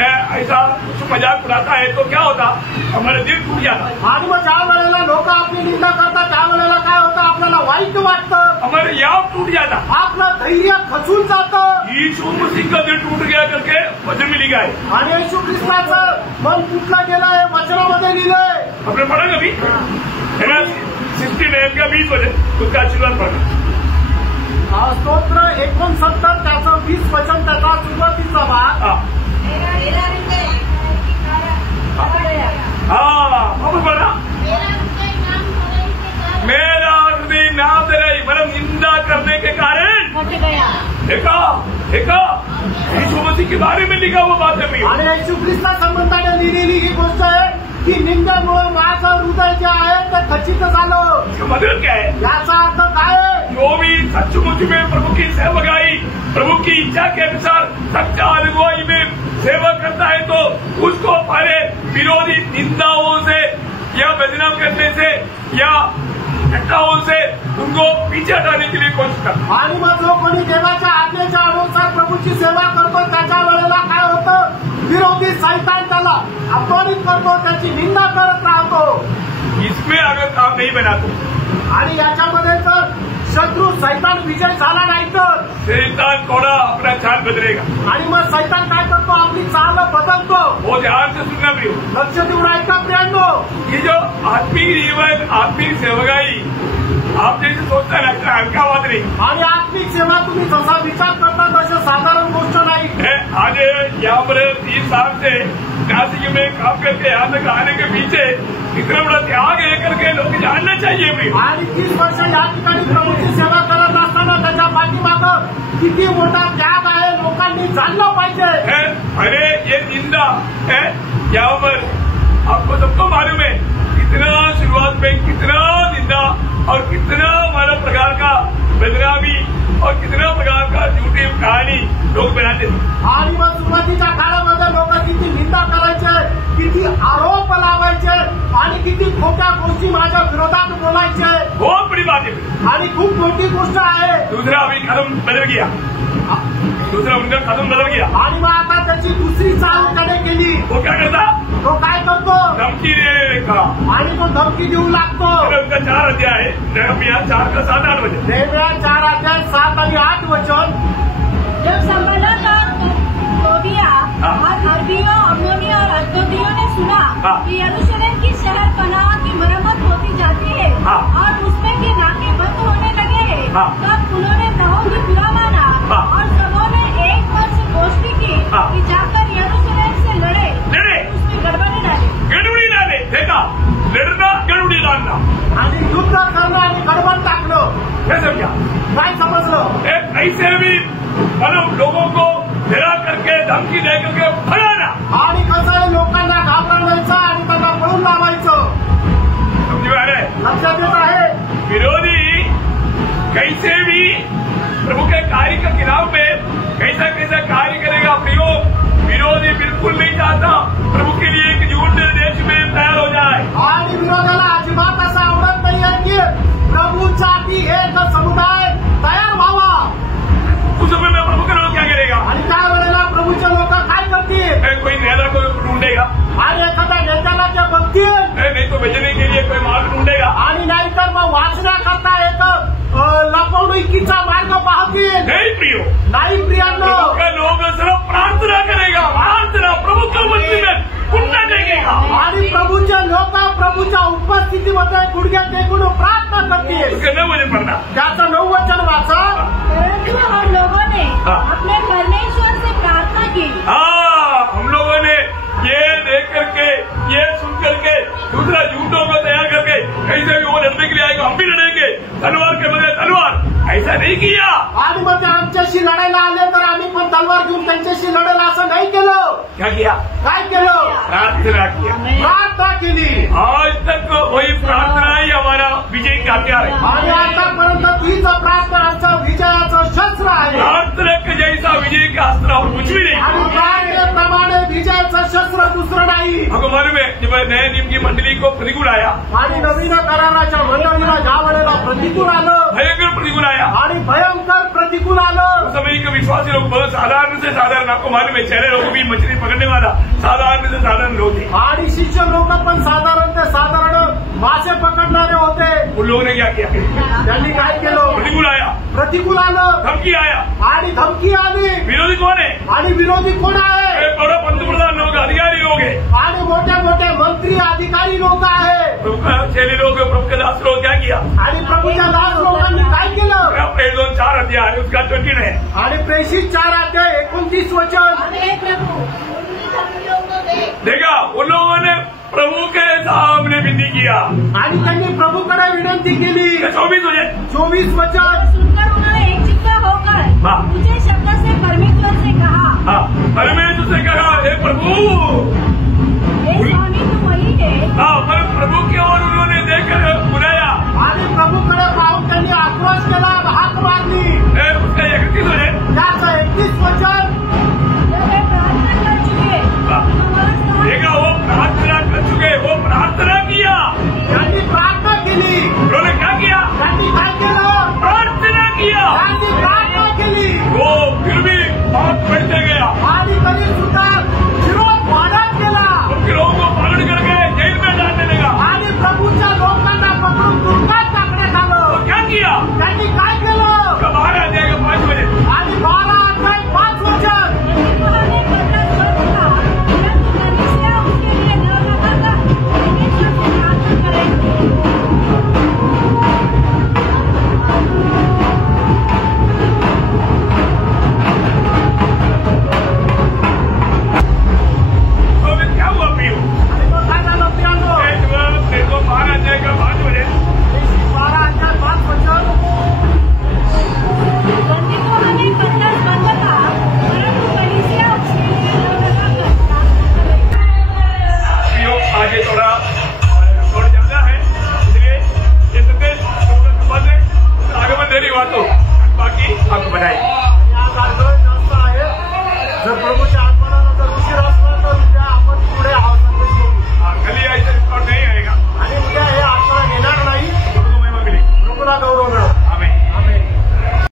ऐसा कुछ मजाक उड़ाता है तो क्या होता, हमारा दिल टूट जाता। आणि मग ज्या वेळेला लोक आपली निंदा करतात त्या वेळेला काय होतं, आपल्याला वाईट वाटतं, हमारे याव टूट जाता। आपलं धैर्य खचून जातं। यीशु मसीह का दिल टूट गया करके वचन में लिखा है। आणि येशू ख्रिस्ताचं मन तुटलं गेलं हे वचनामध्ये लिहिलंय। आपने पढ़ा कभी? है ना, 69 का 20 वचन, उसका आशीर्वाद पढ़ा। स्तोत्र 69 त्याचं 20 वचन, त्याचा सुरुवातीचा भाग। हाँ, मेरा हृदय की कारण बढ़ गया। अब पढ़ा, मेरा हृदय नाम धराई के कारण मेरा हृदय नाम दे रही, मतलब निंदा करने के कारण फट गया। देखा यीशु मसीह के बारे में लिखा हुआ बात है। आणि येशू ख्रिस्ता संबंधाने लिहिलेली ही गोष्ट आहे की निंदेमुळे माझं हृदय जे आहे ते खचित झालं। इसका मतलब क्या है? याचा अर्थ काय आहे? जो भी सचमुच में प्रभु की सेवकाई, प्रभु की इच्छा के अनुसार सच्चा अगुवाई में सेवा करता है तो उसको पहले विरोधी निंदाओं से या बदनाम करने से या घटनाओं से उनको पीछे हटाने के लिए कोशिश करता। आणि मग जो कोणी देवाच्या आज्ञेच्या अनुसार प्रभूची सेवा करतो त्याच्या वेळेला काय होतं, विरोधी सैतान त्याला अपमानित करतो, त्याची निंदा करत राहतो। इसमें अगर काम नहीं बना तो आणि याच्यामध्ये जर शत्रू सैतान विजय झाला नाही तर शैतान थोड़ा अपना चाल बदलेगा। आणि मग सैतान काय करतो, आपली चाल बदलतो। वो ध्यान से सुनना भी हो, लक्ष देऊन ऐका प्रियांनो, ये जो आत्मिक जीवन, आत्मिक सेवकाई आप जैसे सोचता है लगता है हल्का बात नहीं आणि आत्मिक सेवा तुम्ही जसा विचार करता तसं साधारण गोष्ट नाही है। आज यहाँ पर 30 साल से नासिक में काम करके यहाँ तक आने के पीछे इतना बड़ा त्याग है करके लोग जानना चाहिए भी। आणि 30 वर्ष या ठिकाणी प्रभूची सेवा करत असताना त्याच्या पाठीमागं किती मोठा त्याग आहे लोकांनी जाणलं पाहिजे। है अरे ये निंदा है, यहाँ पर आपको सबको मालूम है कितना शुरुआत में कितना निंदा और कितना हमारा प्रकार का बदनामी और कितना प्रकार का झूठी कहानी लोग बनाते थे। आणि मग सुरुवातीच्या काळामध्ये लोक किती निंदा करायचे, किती आरोप लावायचे आणि किती खोट्या गोष्टी माझ्या विरोधात बोलायचे। बहुत बड़ी बात है आणि खूप मोठी गोष्ट आहे। दूसरा अभी कदम बदल गया, दूसरा उनका कदम बदल गया आणि मग आता त्याची दुसरी चाल त्याने केली। वो क्या करता, तो काय करतो, धमकी देने का। आणि तो धमकी देऊ लागतो। उनका 4 अध्याय है, नहम्याह 4 का 7-8 वचन। नेहम्या 4 अध्याय 7 आणि 8 वचन। जब संबलत और तोबिया हाँ। और अरबियों, अम्मोनियों और अश्दोदियों ने सुना हाँ। कि यरूशलेम की शहर पनाह की मरम्मत होती जाती है हाँ। और उसमें के नाके बंद होने लगे हैं, हाँ। तब उन्होंने नहुम की बुरा माना हाँ। और सबों ने एक मन से गोष्ठी की हाँ। कि जाकर यरूशलेम से लड़े, उसमें गड़बड़ी डाले। गड़बड़ी डाले, देखा, लड़ना गड़बड़ी डालना, आणि युद्ध करणं आणि गडबड टाकणं। क्या समझा? काय समजलं? ऐसे भी मतलब लोगों को डरा करके धमकी दे करके भगाना। आणि कसं आहे, लोकांना घाबरवायचं आणि त्यांना पळून लावायचं। समझ में आ रहा है? लक्षात येत आहे? विरोधी कैसे भी प्रभु के कार्य के खिलाफ में कैसा कैसा कार्य करेगा, प्रयोग प्रभूसाठी एक समुदाय तयार व्हावा. उस समय में प्रभु का लोग क्या करेगा? आणि त्यावेळेला प्रभूचे लोक काय करतील? कोई नेता को ढूंढेगा आणि एखाद्या नेत्याला ते बघतील, नहीं तो बेचने के लिए कोई मार्ग ढूंढेगा आणि नाहीतर मग वाचण्याकरता एक लपवणुकीचा मार्ग पाहतील. नहीं प्रियो, नाही प्रियांनो, का लोग सिर्फ प्रार्थना करेगा. प्रार्थना प्रभु का मंदिर में घुटना टेकेगा आणि प्रभूचे लोक प्रभूच्या उपस्थितीमध्ये गुडघे टेकून प्रार्थना करतील. उसका 9 वचन पढ़ना. त्याचं 9 वचन वाचा. परंतु हम लोगों ने अपने परमेश्वर से प्रार्थना की. हम लोगों ने ये देख करके, ये सुन करके, दूसरा झूठों को तैयार करके कैसे भी वो लड़ने के लिए आएगा, हम भी लड़ेंगे तलवार के बदले तलवार, ऐसा नहीं किया. आणि मग ते आमच्याशी लढायला आले तर आम्ही पण तलवार घेऊन त्यांच्याशी लढेल असं नाही केलं. क्या किया? काय केलं? प्रार्थना किया. प्रार्थना केली. आज तक वही प्रार्थना ही हमारा विजय का हथियार है. आणि आतापर्यंत तीच प्रार्थना आमचं विजयाचं शस्त्र आहे. प्रार्थना के जैसा विजय का अस्त्र और कुछ भी नहीं. आणि प्रार्थनेप्रमाणे विजयाचं शस्त्र दुसरं नाही. आपको मालूम है जब नए नियम की मंडली को प्रतिकूल आया, आणि नवीन कराराच्या मंडळीला ज्या वेळेला प्रतिकूल आलं, भयंकर प्रतिकूल आया आणि भयंकर प्रतिकूल आलं, उस समय के विश्वासी लोग बहुत साधारण से साधारण, आपको मालूम है चेहरे लोग भी मछली पकड़ने वाला साधारण से साधारण लोग थे. आणि शिष्य लोक पण साधारण ते साधारण मासे पकडणारे होते. उन लोगों ने क्या किया? त्यांनी काय केलं? प्रतिकूल आया, प्रतिकूल आलं, धमकी आया. आणि धमकी आली. विरोधी कौन है? आणि विरोधी कोण आहे? बड़ा पंतप्रधान लोग, अधिकारी लोग है, आणि मोठे मोठे मंत्री अधिकारी लोक आहे. चेले लोग, प्रभु के दास लोग क्या किया? आणि प्रभूच्या दास लोकांनी काय केलं? 4 अध्याय उसका 29 है. आणि प्रेषित 4 अध्याय 29 वचन. हे प्रभु उनकी धमकियों को देख. देखा, उन लोगों ने प्रभु के सामने विनती किया आणि त्यांनी प्रभूकडे विनंती केली. 24 वचन. सुनकर उन्होंने एक चित्त होकर ऊंचे शब्द से परमेश्वर से कहा. परमेश्वर से कहा, हे प्रभु, हे स्वामी तुम वही है. पर प्रभु की ओर उन्होंने देखकर बुलाया. आणि प्रभूकडे